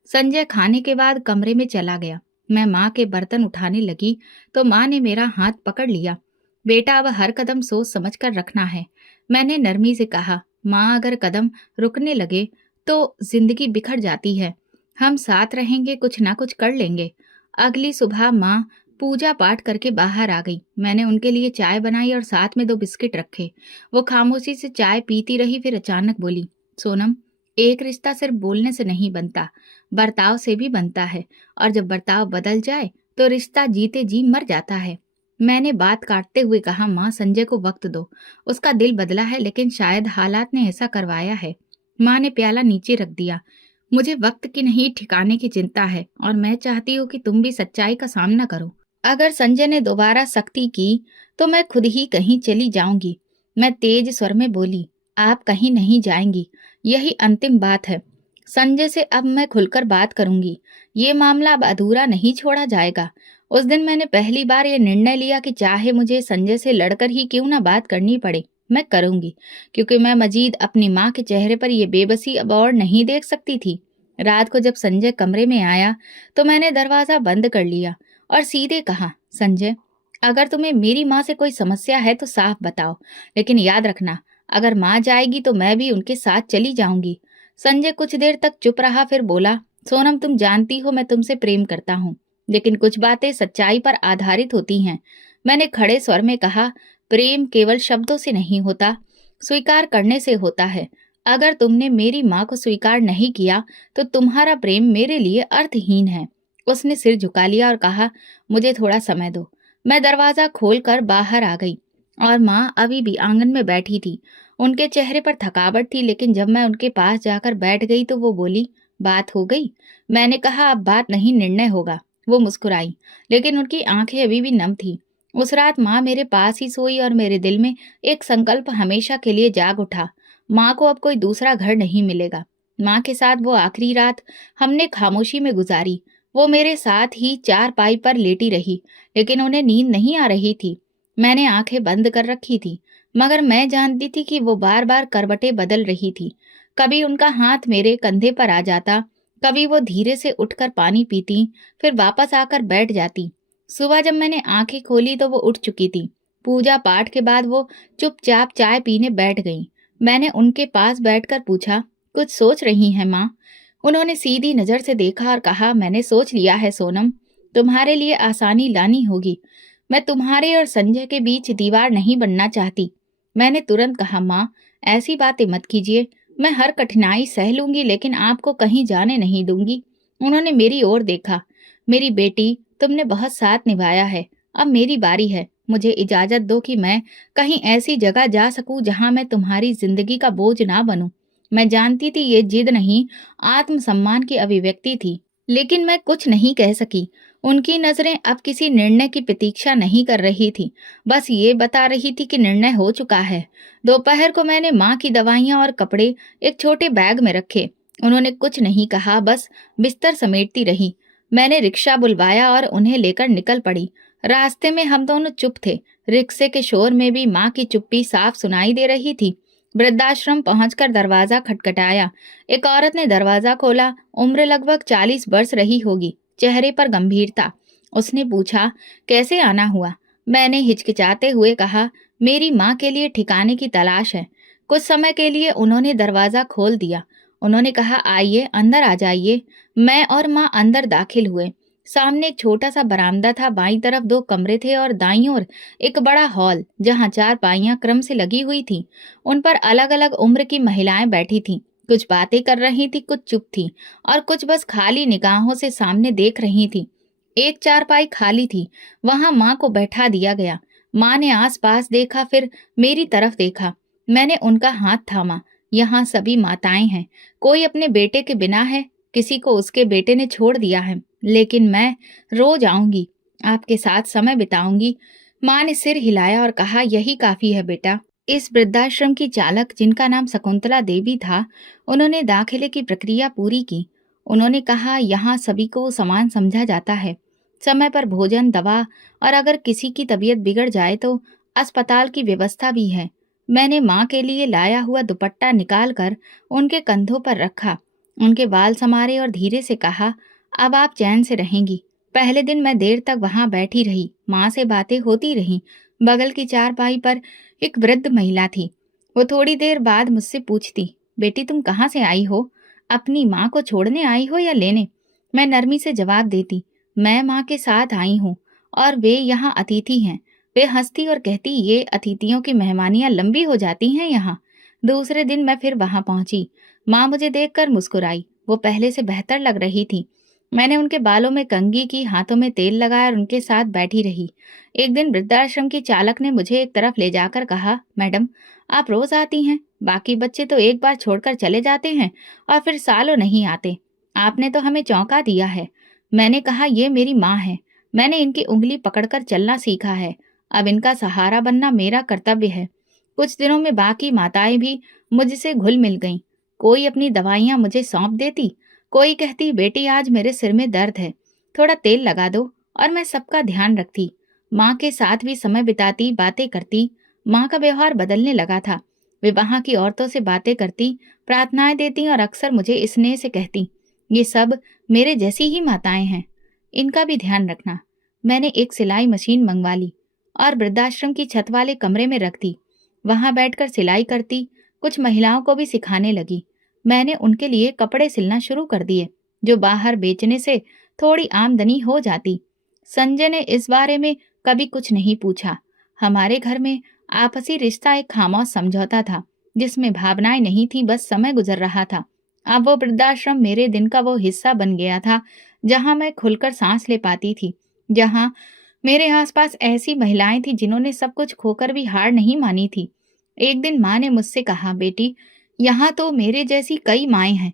संजय खाने के बाद कमरे में चला गया। मैं माँ के बर्तन उठाने लगी तो माँ ने मेरा हाथ पकड़ लिया। बेटा, अब हर कदम सोच समझ कर रखना है। मैंने नरमी से कहा। माँ, अगर कदम रुकने लगे तो जिंदगी बिखर जाती है। हम साथ रहेंगे, कुछ ना कुछ कर लेंगे। अगली सुबह माँ पूजा पाठ करके बाहर आ गई। मैंने उनके लिए चाय बनाई और साथ में 2 बिस्किट रखे। वो खामोशी से चाय पीती रही, फिर अचानक बोली, सोनम, एक रिश्ता सिर्फ बोलने से नहीं बनता, बर्ताव से भी बनता है। और जब बर्ताव बदल जाए तो रिश्ता जीते जी मर जाता है। मैंने बात काटते हुए कहा, माँ, संजय को वक्त दो। उसका दिल बदला है, लेकिन शायद हालात ने ऐसा करवाया है। माँ ने प्याला नीचे रख दिया। मुझे वक्त की नहीं, ठिकाने की चिंता है, और मैं चाहती हूँ कि तुम भी सच्चाई का सामना करो। अगर संजय ने दोबारा सख्ती की तो मैं खुद ही कहीं चली जाऊंगी। मैं तेज स्वर में बोली, आप कहीं नहीं जाएंगी, यही अंतिम बात है। संजय से अब मैं खुलकर बात करूंगी। ये मामला अब अधूरा नहीं छोड़ा जाएगा। उस दिन मैंने पहली बार ये निर्णय लिया कि चाहे मुझे संजय से लड़कर ही क्यों ना बात करनी पड़े, मैं करूंगी, क्योंकि मैं मजीद अपनी माँ के चेहरे पर यह बेबसी अब और नहीं देख सकती थी। रात को जब संजय कमरे में आया तो मैंने दरवाजा बंद कर लिया और सीधे कहा, संजय, अगर तुम्हें मेरी माँ से कोई समस्या है तो साफ बताओ, लेकिन याद रखना, अगर माँ जाएगी तो मैं भी उनके साथ चली जाऊंगी। संजय कुछ देर तक चुप रहा, फिर बोला, सोनम, तुम जानती हो मैं तुमसे प्रेम करता हूँ, लेकिन कुछ बातें सच्चाई पर आधारित होती हैं। मैंने खड़े स्वर में कहा, प्रेम केवल शब्दों से नहीं होता, स्वीकार करने से होता है। अगर तुमने मेरी माँ को स्वीकार नहीं किया तो तुम्हारा प्रेम मेरे लिए अर्थहीन है। उसने सिर झुका लिया और कहा, मुझे थोड़ा समय दो। मैं दरवाजा खोलकर बाहर आ गई और माँ अभी भी आंगन में बैठी थी। उनके चेहरे पर थकावट थी, लेकिन जब मैं उनके पास जाकर बैठ गई तो वो बोली, बात हो गई? मैंने कहा, अब बात नहीं, निर्णय होगा। वो मुस्कुराई, लेकिन उनकी आंखें अभी भी नम थी। उस रात माँ मेरे पास ही सोई और मेरे दिल में एक संकल्प हमेशा के लिए जाग उठा। माँ को अब कोई दूसरा घर नहीं मिलेगा। माँ के साथ वो आखिरी रात हमने खामोशी में गुजारी। वो मेरे साथ ही चारपाई पर लेटी रही, लेकिन उन्हें नींद नहीं आ रही थी। मैंने आंखें बंद कर रखी थी, मगर मैं जानती थी कि वो बार बार करवटें बदल रही थी। कभी उनका हाथ मेरे कंधे पर आ जाता, कभी वो धीरे से उठकर पानी पीती, फिर वापस आकर बैठ जाती। सुबह जब मैंने आंखें खोली तो वो उठ चुकी थी। पूजा पाठ के बाद वो चुपचाप चाय पीने बैठ गईं। मैंने उनके पास बैठकर पूछा, कुछ सोच रही हैं माँ? उन्होंने सीधी नजर से देखा और कहा, मैंने सोच लिया है सोनम, तुम्हारे लिए आसानी लानी होगी। मैं तुम्हारे और संजय के बीच दीवार नहीं बनना चाहती। मैंने तुरंत कहा, माँ, ऐसी बातें मत कीजिए। मैं हर कठिनाई सह लूंगी, लेकिन आपको कहीं जाने नहीं दूंगी। उन्होंने मेरी ओर देखा। मेरी बेटी, तुमने बहुत साथ निभाया है, अब मेरी बारी है। मुझे इजाजत दो कि मैं कहीं ऐसी जगह जा सकूं जहां मैं तुम्हारी जिंदगी का बोझ ना बनूं। मैं जानती थी ये जिद नहीं, आत्मसम्मान की अभिव्यक्ति थी, लेकिन मैं कुछ नहीं कह सकी। उनकी नजरें अब किसी निर्णय की प्रतीक्षा नहीं कर रही थी, बस ये बता रही थी कि निर्णय हो चुका है। दोपहर को मैंने माँ की दवाइयाँ और कपड़े एक छोटे बैग में रखे। उन्होंने कुछ नहीं कहा, बस बिस्तर समेटती रही। मैंने रिक्शा बुलवाया और उन्हें लेकर निकल पड़ी। रास्ते में हम दोनों चुप थे। रिक्शे के शोर में भी माँ की चुप्पी साफ सुनाई दे रही थी। वृद्धाश्रम पहुंचकर दरवाजा खटखटाया। एक औरत ने दरवाजा खोला। उम्र लगभग 40 वर्ष रही होगी, चेहरे पर गंभीरता। उसने पूछा, कैसे आना हुआ? मैंने हिचकिचाते हुए कहा, मेरी माँ के लिए ठिकाने की तलाश है। कुछ समय के लिए उन्होंने दरवाजा खोल दिया। उन्होंने कहा, आइए, अंदर आ जाइए। मैं और माँ अंदर दाखिल हुए। सामने एक छोटा सा बरामदा था, बाईं तरफ 2 कमरे थे और दाईं ओर एक बड़ा हॉल, जहाँ चारपाइयां क्रम से लगी हुई थी। उन पर अलग अलग उम्र की महिलाएं बैठी थीं। कुछ बातें कर रही थी, कुछ चुप थी और कुछ बस खाली निगाहों से सामने देख रही थी। एक चारपाई खाली थी, वहां माँ को बैठा दिया गया। माँ ने आस-पास देखा, फिर मेरी तरफ देखा। मैंने उनका हाथ थामा। यहाँ सभी माताएं हैं। कोई अपने बेटे के बिना है, किसी को उसके बेटे ने छोड़ दिया है। लेकिन मैं रोज आऊंगी, आपके साथ समय बिताऊंगी। माँ ने सिर हिलाया और कहा, यही काफी है बेटा। इस वृद्धाश्रम की चालक, जिनका नाम शकुंतला देवी था, उन्होंने दाखिले की प्रक्रिया पूरी की। उन्होंने कहा, यहाँ सभी को समान समझा जाता है। समय पर भोजन, दवा, और अगर किसी की तबीयत बिगड़ जाए तो अस्पताल की व्यवस्था भी है। मैंने माँ के लिए लाया हुआ दुपट्टा निकाल कर उनके कंधों पर रखा, उनके बाल संवारे और धीरे से कहा, अब आप चैन से रहेंगी। पहले दिन मैं देर तक वहां बैठी रही, माँ से बातें होती रहीं। बगल की चारपाई पर एक वृद्ध महिला थी। वो थोड़ी देर बाद मुझसे पूछती, बेटी तुम कहाँ से आई हो? अपनी माँ को छोड़ने आई हो या लेने? मैं नरमी से जवाब देती, मैं माँ के साथ आई हूँ और वे यहाँ अतिथि हैं। वे हंसती और कहती, ये अतिथियों की मेहमानियां लंबी हो जाती हैं यहाँ। दूसरे दिन मैं फिर वहां पहुंची। माँ मुझे देखकर मुस्कुराई। वो पहले से बेहतर लग रही थी। मैंने उनके बालों में कंघी की, हाथों में तेल लगाया और उनके साथ बैठी रही। एक दिन वृद्धाश्रम की चालक ने मुझे एक तरफ ले जाकर कहा, मैडम आप रोज आती हैं, बाकी बच्चे तो एक बार छोड़कर चले जाते हैं और फिर सालों नहीं आते। आपने तो हमें चौंका दिया है। मैंने कहा, ये मेरी माँ है। मैंने इनकी उंगली पकड़कर चलना सीखा है। अब इनका सहारा बनना मेरा कर्तव्य है। कुछ दिनों में बाकी माताएं भी मुझसे घुल मिल गईं। कोई अपनी दवाइयां मुझे सौंप देती, कोई कहती, बेटी आज मेरे सिर में दर्द है, थोड़ा तेल लगा दो, और मैं सबका ध्यान रखती। माँ के साथ भी समय बिताती, बातें करती। माँ का व्यवहार बदलने लगा था। वे वहाँ की औरतों से बातें करती, प्रार्थनाएं देती और अक्सर मुझे स्नेह से कहती, ये सब मेरे जैसी ही माताएं हैं, इनका भी ध्यान रखना। मैंने एक सिलाई मशीन मंगवा ली और वृद्धाश्रम की छत वाले कमरे में रख दी। वहां बैठकर सिलाई करती, कुछ महिलाओं को भी सिखाने लगी। मैंने उनके लिए कपड़े सिलना शुरू कर दिए, जो बाहर बेचने से थोड़ी आमदनी हो जाती। संजय ने इस बारे में कभी कुछ नहीं पूछा। हमारे घर में आपसी रिश्ता एक खामोश समझौता था, जिसमें भावनाएं नहीं थी, बस समय गुजर रहा था। अब वो वृद्धाश्रम मेरे दिन का वो हिस्सा बन गया था, जहां मैं खुलकर सांस ले पाती थी, जहां मेरे आसपास ऐसी महिलाएं थी जिन्होंने सब कुछ खोकर भी हार नहीं मानी थी। एक दिन माँ ने मुझसे कहा, बेटी यहाँ तो मेरे जैसी कई माएं हैं,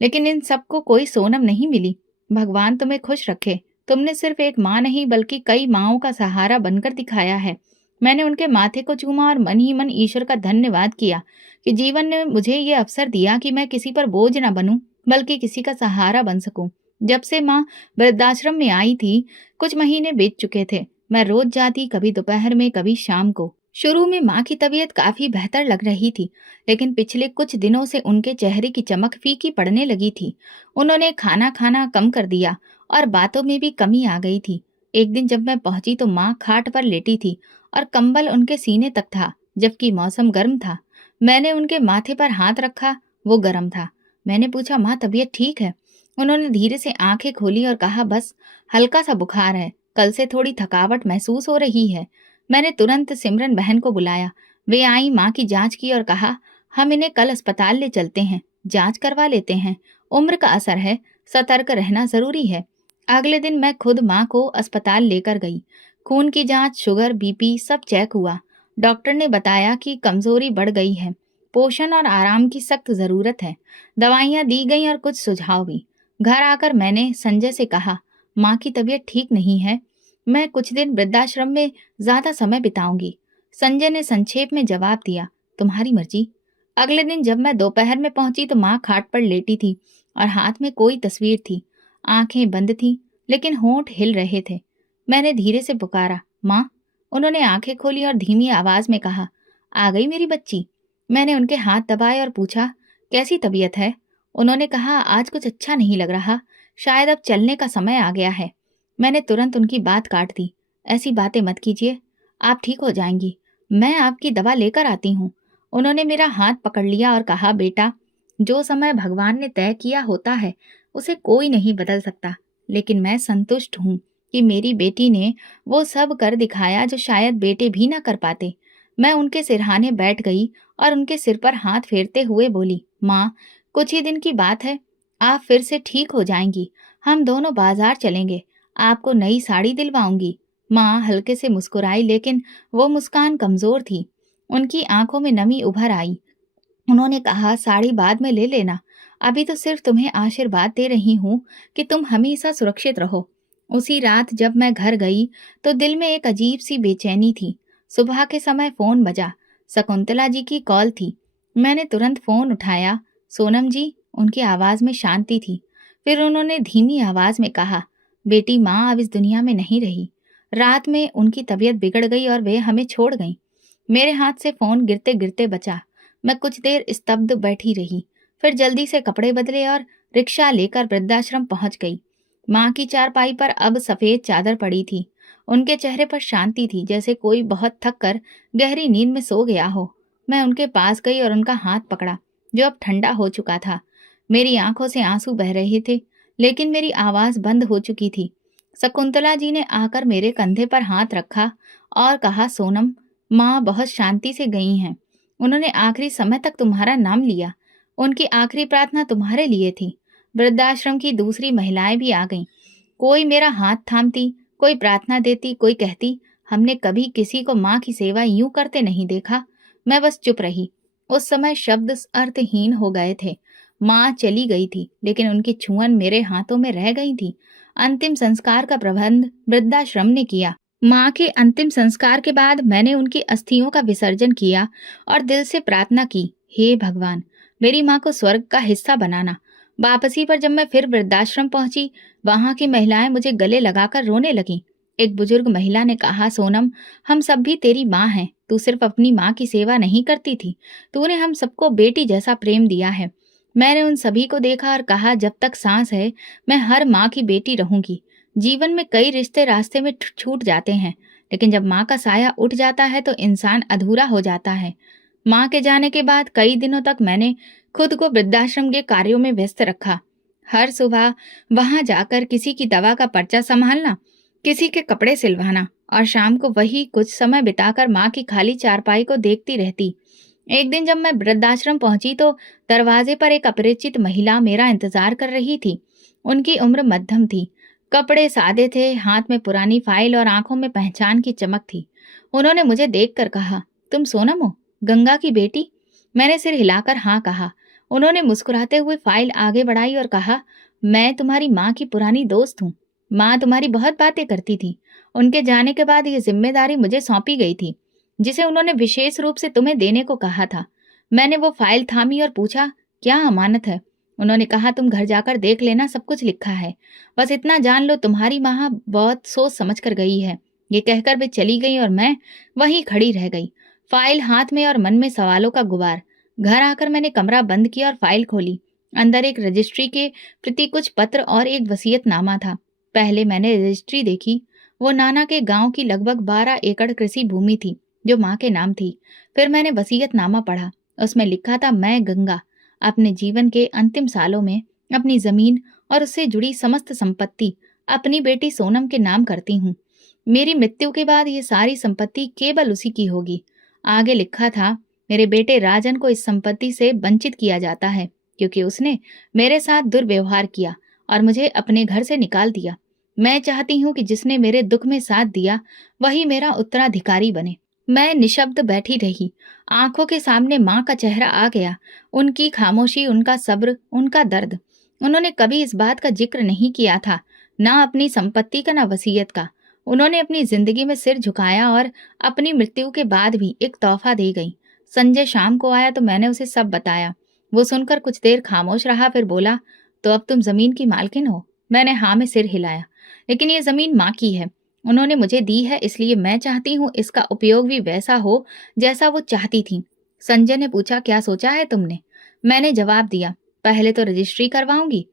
लेकिन इन सबको कोई सोनम नहीं मिली। भगवान तुम्हें खुश रखे। तुमने सिर्फ एक माँ नहीं बल्कि कई माँओं का सहारा बनकर दिखाया है। मैंने उनके माथे को चूमा और मन ही मन ईश्वर का धन्यवाद किया कि जीवन ने मुझे ये अवसर दिया कि मैं किसी पर बोझ न बनूं, बल्कि किसी का सहारा बन सकूं। जब से माँ वृद्धाश्रम में आई थी, कुछ महीने बीत चुके थे। मैं रोज जाती, कभी दोपहर में, कभी शाम को। शुरू में माँ की तबीयत काफी बेहतर लग रही थी, लेकिन पिछले कुछ दिनों से उनके चेहरे की चमक फीकी पड़ने लगी थी। उन्होंने खाना खाना कम कर दिया और बातों में भी कमी आ गई थी। एक दिन जब मैं पहुंची तो माँ खाट पर लेटी थी और कंबल उनके सीने तक था, जबकि मौसम गर्म था। मैंने उनके माथे पर हाथ रखा, वो गर्म था। मैंने पूछा, माँ तबीयत ठीक है? उन्होंने धीरे से आंखें खोली और कहा, बस हल्का सा बुखार है, कल से थोड़ी थकावट महसूस हो रही है। मैंने तुरंत सिमरन बहन को बुलाया। वे आई, माँ की जांच की और कहा, हम इन्हें कल अस्पताल ले चलते हैं, जांच करवा लेते हैं। उम्र का असर है, सतर्क रहना जरूरी है। अगले दिन मैं खुद माँ को अस्पताल लेकर गई। खून की जांच, शुगर, बीपी सब चेक हुआ। डॉक्टर ने बताया कि कमजोरी बढ़ गई है, पोषण और आराम की सख्त जरूरत है। दवाइयाँ दी गई और कुछ सुझाव भी। घर आकर मैंने संजय से कहा, माँ की तबीयत ठीक नहीं है, मैं कुछ दिन वृद्धाश्रम में ज्यादा समय बिताऊंगी। संजय ने संक्षेप में जवाब दिया, तुम्हारी मर्जी। अगले दिन जब मैं दोपहर में पहुंची तो माँ खाट पर लेटी थी और हाथ में कोई तस्वीर थी। आंखें बंद थी, लेकिन होंठ हिल रहे थे। मैंने धीरे से पुकारा, माँ। उन्होंने आंखें खोली और धीमी आवाज में कहा, आ गई मेरी बच्ची। मैंने उनके हाथ दबाए और पूछा, कैसी तबीयत है? उन्होंने कहा, आज कुछ अच्छा नहीं लग रहा, शायद अब चलने का समय आ गया है। मैंने तुरंत उनकी बात काट दी। ऐसी बातें मत कीजिए, आप ठीक हो जाएंगी, मैं आपकी दवा लेकर आती हूँ। उन्होंने मेरा हाथ पकड़ लिया और कहा, बेटा, जो समय भगवान ने तय किया होता है उसे कोई नहीं बदल सकता, लेकिन मैं संतुष्ट हूँ कि मेरी बेटी ने वो सब कर दिखाया जो शायद बेटे भी ना कर पाते। मैं उनके सिरहाने बैठ गई और उनके सिर पर हाथ फेरते हुए बोली, माँ, कुछ ही दिन की बात है, आप फिर से ठीक हो जाएंगी। हम दोनों बाजार चलेंगे, आपको नई साड़ी दिलवाऊंगी। माँ हल्के से मुस्कुराई, लेकिन वो मुस्कान कमजोर थी। उनकी आंखों में नमी उभर आई। उन्होंने कहा, साड़ी बाद में ले लेना, अभी तो सिर्फ तुम्हें आशीर्वाद दे रही हूँ कि तुम हमेशा सुरक्षित रहो। उसी रात जब मैं घर गई तो दिल में एक अजीब सी बेचैनी थी। सुबह के समय फोन बजा। शकुंतला जी की कॉल थी। मैंने तुरंत फोन उठाया। सोनम जी, उनकी आवाज में शांति थी। फिर उन्होंने धीमी आवाज में कहा, बेटी, माँ अब इस दुनिया में नहीं रही। रात में उनकी तबीयत बिगड़ गई और वे हमें छोड़ गईं। मेरे हाथ से फोन गिरते गिरते बचा। मैं कुछ देर स्तब्ध बैठी रही, फिर जल्दी से कपड़े बदले और रिक्शा लेकर वृद्धाश्रम पहुंच गई। माँ की चारपाई पर अब सफेद चादर पड़ी थी। उनके चेहरे पर शांति थी, जैसे कोई बहुत थक कर गहरी नींद में सो गया हो। मैं उनके पास गई और उनका हाथ पकड़ा, जो अब ठंडा हो चुका था। मेरी आंखों से आंसू बह रहे थे, लेकिन मेरी आवाज बंद हो चुकी थी। शकुंतला जी ने आकर मेरे कंधे पर हाथ रखा और कहा, सोनम, माँ बहुत शांति से गई हैं। उन्होंने आखिरी समय तक तुम्हारा नाम लिया। उनकी आखिरी प्रार्थना तुम्हारे लिए थी। वृद्धाश्रम की दूसरी महिलाएं भी आ गईं। कोई मेरा हाथ थामती, कोई प्रार्थना देती, कोई कहती। हमने कभी किसी को माँ की सेवा यूं करते नहीं देखा। मैं बस चुप रही। उस समय शब्द अर्थहीन हो गए थे। माँ चली गई थी, लेकिन उनकी छुअन मेरे हाथों में रह गई थी। अंतिम संस्कार का प्रबंध वृद्धाश्रम ने किया। माँ के अंतिम संस्कार के बाद मैंने उनकी अस्थियों का विसर्जन किया और दिल से प्रार्थना की, हे भगवान, मेरी माँ को स्वर्ग का हिस्सा बनाना। वापसी पर जब मैं फिर वृद्धाश्रम पहुंची, वहां की महिलाएं मुझे गले लगाकर रोने लगीं। एक बुजुर्ग महिला ने कहा, सोनम, हम सब भी तेरी माँ हैं। तू सिर्फ अपनी माँ की सेवा नहीं करती थी, तूने हम सबको बेटी जैसा प्रेम दिया है। मैंने उन सभी को देखा और कहा, जब तक सांस है मैं हर माँ की बेटी रहूंगी। जीवन में कई रिश्ते रास्ते में छूट जाते हैं, लेकिन जब माँ का साया उठ जाता है तो इंसान अधूरा हो जाता है। माँ के जाने के बाद कई दिनों तक मैंने खुद को वृद्धाश्रम के कार्यों में व्यस्त रखा। हर सुबह वहां जाकर किसी की दवा का पर्चा संभालना, किसी के कपड़े सिलवाना और शाम को वही कुछ समय बिताकर माँ की खाली चारपाई को देखती रहती। एक दिन जब मैं वृद्धाश्रम पहुंची तो दरवाजे पर एक अपरिचित महिला मेरा इंतजार कर रही थी। उनकी उम्र मध्यम थी। कपड़े सादे थे, हाथ में पुरानी फाइल और आंखों में पहचान की चमक थी। उन्होंने मुझे देखकर कहा, तुम सोनम हो, गंगा की बेटी? मैंने सिर हिलाकर हाँ कहा। उन्होंने मुस्कुराते हुए फाइल आगे बढ़ाई और कहा, मैं तुम्हारी माँ की पुरानी दोस्त हूँ। माँ तुम्हारी बहुत बातें करती थी। उनके जाने के बाद ये जिम्मेदारी मुझे सौंपी गई थी, जिसे उन्होंने विशेष रूप से तुम्हें देने को कहा था। मैंने वो फाइल थामी और पूछा, क्या अमानत है? उन्होंने कहा, तुम घर जाकर देख लेना, सब कुछ लिखा है। बस इतना जान लो, तुम्हारी माँ बहुत सोच समझ कर गई है। ये कहकर वे चली गई और मैं वहीं खड़ी रह गई, फाइल हाथ में और मन में सवालों का गुबार। घर आकर मैंने कमरा बंद किया और फाइल खोली। अंदर एक रजिस्ट्री के प्रति कुछ पत्र और एक वसीयतनामा था। पहले मैंने रजिस्ट्री देखी। वो नाना के गांव की लगभग 12 एकड़ कृषि भूमि थी, जो माँ के नाम थी। फिर मैंने वसीयतनामा पढ़ा। उसमें लिखा था, मैं गंगा अपने जीवन के अंतिम सालों में अपनी जमीन और उससे जुड़ी समस्त संपत्ति अपनी बेटी सोनम के नाम करती हूँ। मेरी मृत्यु के बाद ये सारी संपत्ति केवल उसी की होगी। आगे लिखा था, मेरे बेटे राजन को इस संपत्ति से वंचित किया जाता है, क्योंकि उसने मेरे साथ दुर्व्यवहार किया और मुझे अपने घर से निकाल दिया। मैं चाहती हूँ कि जिसने मेरे दुख में साथ दिया वही मेरा उत्तराधिकारी बने। मैं निशब्द बैठी रही। आंखों के सामने माँ का चेहरा आ गया, उनकी खामोशी, उनका सब्र, उनका दर्द। उन्होंने कभी इस बात का जिक्र नहीं किया था, ना अपनी संपत्ति का, ना वसीयत का। उन्होंने अपनी जिंदगी में सिर झुकाया और अपनी मृत्यु के बाद भी एक तोहफा दे गई। संजय शाम को आया तो मैंने उसे सब बताया। वो सुनकर कुछ देर खामोश रहा, फिर बोला, तो अब तुम जमीन की मालकिन हो? मैंने हाँ में सिर हिलाया। लेकिन ये जमीन माँ की है, उन्होंने मुझे दी है, इसलिए मैं चाहती हूँ इसका उपयोग भी वैसा हो जैसा वो चाहती थी। संजय ने पूछा, क्या सोचा है तुमने? मैंने जवाब दिया, पहले तो रजिस्ट्री करवाऊंगी,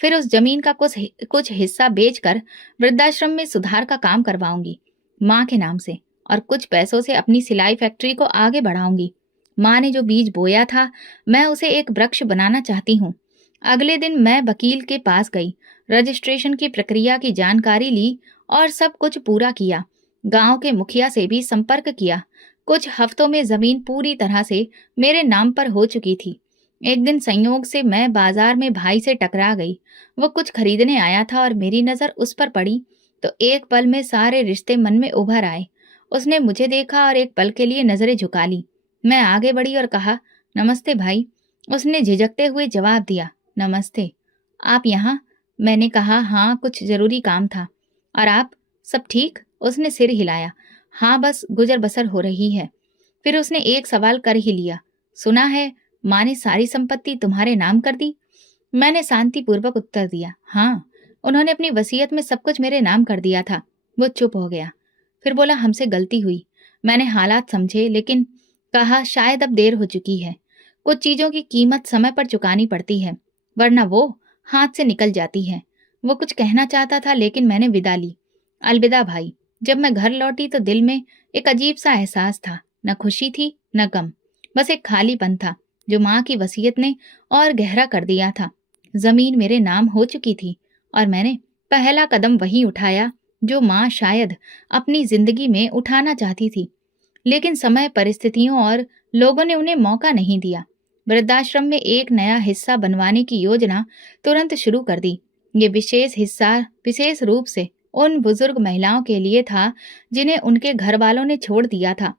फिर उस जमीन का कुछ हिस्सा बेचकर वृद्धाश्रम में सुधार का काम करवाऊंगी माँ के नाम से, और कुछ पैसों से अपनी सिलाई फैक्ट्री को आगे बढ़ाऊंगी। माँ ने जो बीज बोया था, मैं उसे एक वृक्ष बनाना चाहती हूँ। अगले दिन मैं वकील के पास गई, रजिस्ट्रेशन की प्रक्रिया की जानकारी ली और सब कुछ पूरा किया। गांव के मुखिया से भी संपर्क किया। कुछ हफ्तों में जमीन पूरी तरह से मेरे नाम पर हो चुकी थी। एक दिन संयोग से मैं बाजार में भाई से टकरा गई। वो कुछ खरीदने आया था और मेरी नजर उस पर पड़ी तो एक पल में सारे रिश्ते मन में उभर आए। उसने मुझे देखा और एक पल के लिए नजरें झुका ली। मैं आगे बढ़ी और कहा, नमस्ते भाई। उसने झिझकते हुए जवाब दिया, नमस्ते। आप यहाँ? मैंने कहा, हाँ, कुछ जरूरी काम था। और आप? सब ठीक? उसने सिर हिलाया। हाँ, बस गुजर बसर हो रही है। फिर उसने एक सवाल कर ही लिया, सुना है माँ ने सारी संपत्ति तुम्हारे नाम कर दी? मैंने शांतिपूर्वक उत्तर दिया, हाँ, उन्होंने अपनी वसीयत में सब कुछ मेरे नाम कर दिया था। वो चुप हो गया। फिर बोला, हमसे गलती हुई। मैंने हालात समझे, लेकिन कहा, शायद अब देर हो चुकी है। कुछ चीजों की कीमत समय पर चुकानी पड़ती है, वरना वो हाथ से निकल जाती है। वो कुछ कहना चाहता था, लेकिन मैंने विदा ली। अलविदा भाई। जब मैं घर लौटी तो दिल में एक अजीब सा एहसास था। न खुशी थी, न गम, बस एक खालीपन था जो माँ की वसीयत ने और गहरा कर दिया था। जमीन मेरे नाम हो चुकी थी और मैंने पहला कदम वही उठाया जो माँ शायद अपनी जिंदगी में उठाना चाहती थी। लेकिन समय, परिस्थितियों और लोगों ने उन्हें मौका नहीं दिया। वृद्धाश्रम में एक नया हिस्सा बनवाने की योजना तुरंत शुरू कर दी। ये विशेष हिस्सा विशेष रूप से उन बुजुर्ग महिलाओं के लिए था जिन्हें उनके घर वालों ने छोड़ दिया था।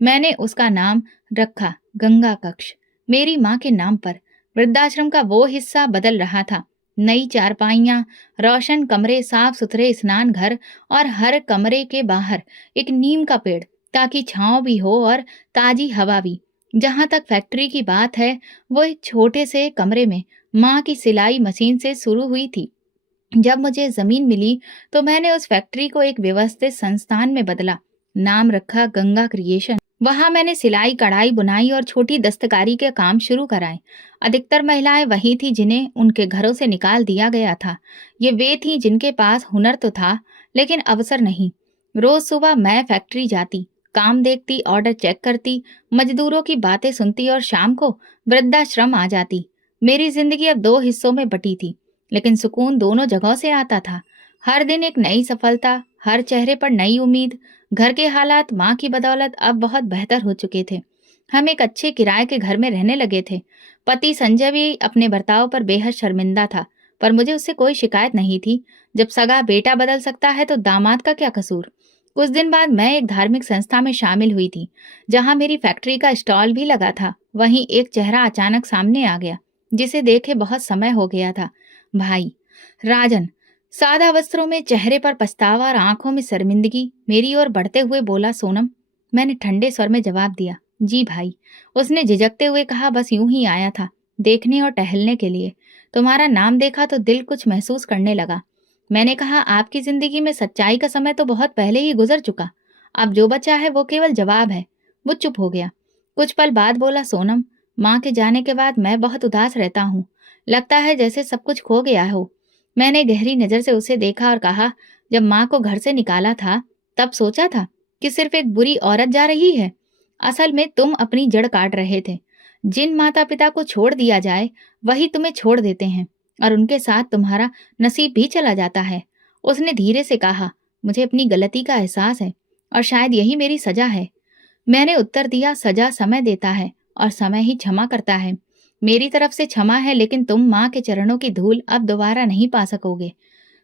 मैंने उसका नाम रखा गंगा कक्ष, मेरी माँ के नाम पर। वृद्धाश्रम का वो हिस्सा बदल रहा था। नई चारपाइयाँ, रोशन कमरे, साफ सुथरे स्नान घर और हर कमरे के बाहर एक नीम का पेड़, ताकि छांव भी हो और ताजी हवा भी। जहां तक फैक्ट्री की बात है, वो एक छोटे से कमरे में माँ की सिलाई मशीन से शुरू हुई थी। जब मुझे जमीन मिली तो मैंने उस फैक्ट्री को एक व्यवस्थित संस्थान में बदला। नाम रखा गंगा क्रिएशन। वहां मैंने सिलाई, कढ़ाई, बुनाई और छोटी दस्तकारी के काम शुरू कराए। अधिकतर महिलाएं वही थी जिन्हें उनके घरों से निकाल दिया गया था। ये वे थीं जिनके पास हुनर तो था, लेकिन अवसर नहीं। रोज सुबह मैं फैक्ट्री जाती, काम देखती, ऑर्डर चेक करती, मजदूरों की बातें सुनती और शाम को वृद्धाश्रम आ जाती। मेरी जिंदगी अब दो हिस्सों में बटी थी, लेकिन सुकून दोनों जगहों से आता था। हर दिन एक नई सफलता, हर चेहरे पर नई उम्मीद। घर के हालात माँ की बदौलत अब बहुत बेहतर हो चुके थे। हम एक अच्छे किराए के घर में रहने लगे थे। पति संजय भी अपने बर्ताव पर बेहद शर्मिंदा था, पर मुझे उससे कोई शिकायत नहीं थी। जब सगा बेटा बदल सकता है तो दामाद का क्या कसूर। कुछ दिन बाद मैं एक धार्मिक संस्था में शामिल हुई थी, जहाँ मेरी फैक्ट्री का स्टॉल भी लगा था। वहीं एक चेहरा अचानक सामने आ गया, जिसे देखे बहुत समय हो गया था। भाई राजन, सादा वस्त्रों में, चेहरे पर पछतावा और आंखों में शर्मिंदगी, मेरी ओर बढ़ते हुए बोला, सोनम। मैंने ठंडे स्वर में जवाब दिया, जी भाई। उसने झिझकते हुए कहा, बस यूं ही आया था, देखने और टहलने के लिए। तुम्हारा नाम देखा तो दिल कुछ महसूस करने लगा। मैंने कहा, आपकी जिंदगी में सच्चाई का समय तो बहुत पहले ही गुजर चुका। अब जो बचा है वो केवल जवाब है। वो चुप हो गया। कुछ पल बाद बोला, सोनम, माँ के जाने के बाद मैं बहुत उदास रहता हूँ। लगता है जैसे सब कुछ खो गया हो। मैंने गहरी नजर से उसे देखा और कहा, जब माँ को घर से निकाला था तब सोचा था कि सिर्फ एक बुरी औरत जा रही है। असल में तुम अपनी जड़ काट रहे थे। जिन माता पिता को छोड़ दिया जाए वही तुम्हें छोड़ देते हैं, और उनके साथ तुम्हारा नसीब भी चला जाता है। उसने धीरे से कहा, मुझे अपनी गलती का एहसास है और शायद यही मेरी सजा है। मैंने उत्तर दिया, सजा समय देता है और समय ही क्षमा करता है। मेरी तरफ से क्षमा है, लेकिन तुम माँ के चरणों की धूल अब दोबारा नहीं पा सकोगे।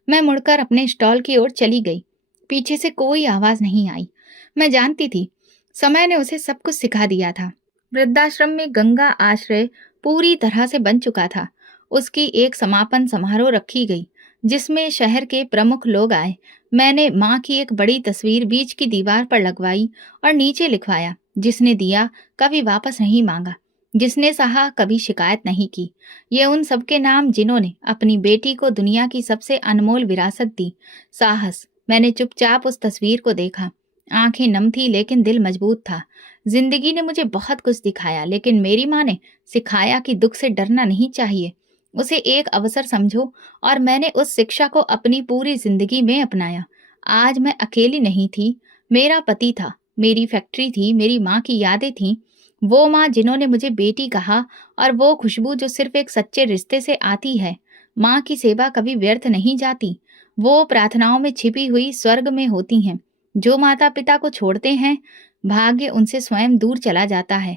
मैं मुड़कर अपने स्टॉल की ओर चली गई। पीछे से कोई आवाज नहीं आई। मैं जानती थी समय ने उसे सब कुछ सिखा दिया था। वृद्धाश्रम में गंगा आश्रय पूरी तरह से बन चुका था। उसकी एक समापन समारोह रखी गई, जिसमें शहर के प्रमुख लोग आए। मैंने माँ की एक बड़ी तस्वीर बीच की दीवार पर लगवाई और नीचे लिखवाया, जिसने दिया कभी वापस नहीं मांगा, जिसने सहा कभी शिकायत नहीं की। ये उन सबके नाम जिन्होंने अपनी बेटी को दुनिया की सबसे अनमोल विरासत दी, साहस। मैंने चुपचाप उस तस्वीर को देखा। आंखें नम थी, लेकिन दिल मजबूत था। जिंदगी ने मुझे बहुत कुछ दिखाया, लेकिन मेरी माँ ने सिखाया कि दुख से डरना नहीं चाहिए, उसे एक अवसर समझो। और मैंने उस शिक्षा को अपनी पूरी जिंदगी में अपनाया। आज मैं अकेली नहीं थी। मेरा पति था, मेरी फैक्ट्री थी, मेरी माँ की यादें थीं। वो माँ जिन्होंने मुझे बेटी कहा, और वो खुशबू जो सिर्फ एक सच्चे रिश्ते से आती है। माँ की सेवा कभी व्यर्थ नहीं जाती। वो प्रार्थनाओं में छिपी हुई स्वर्ग में होती हैं। जो माता पिता को छोड़ते हैं, भाग्य उनसे स्वयं दूर चला जाता है।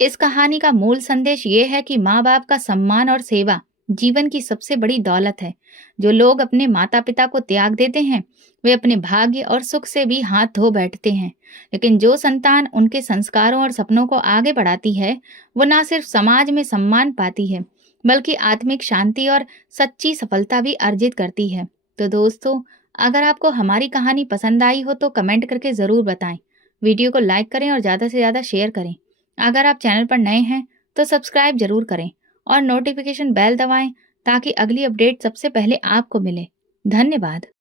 इस कहानी का मूल संदेश ये है कि माँ बाप का सम्मान और सेवा जीवन की सबसे बड़ी दौलत है। जो लोग अपने माता-पिता को त्याग देते हैं, वे अपने भाग्य और सुख से भी हाथ धो बैठते हैं। लेकिन जो संतान उनके संस्कारों और सपनों को आगे बढ़ाती है, वो ना सिर्फ समाज में सम्मान पाती है, बल्कि आत्मिक शांति और सच्ची सफलता भी अर्जित करती है। तो दोस्तों, अगर आपको हमारी कहानी पसंद आई हो तो कमेंट करके ज़रूर बताएं। वीडियो को लाइक करें और ज़्यादा से ज़्यादा शेयर करें। अगर आप चैनल पर नए हैं, तो सब्सक्राइब ज़रूर करें और नोटिफिकेशन बेल दबाएं ताकि अगली अपडेट सबसे पहले आपको मिले। धन्यवाद।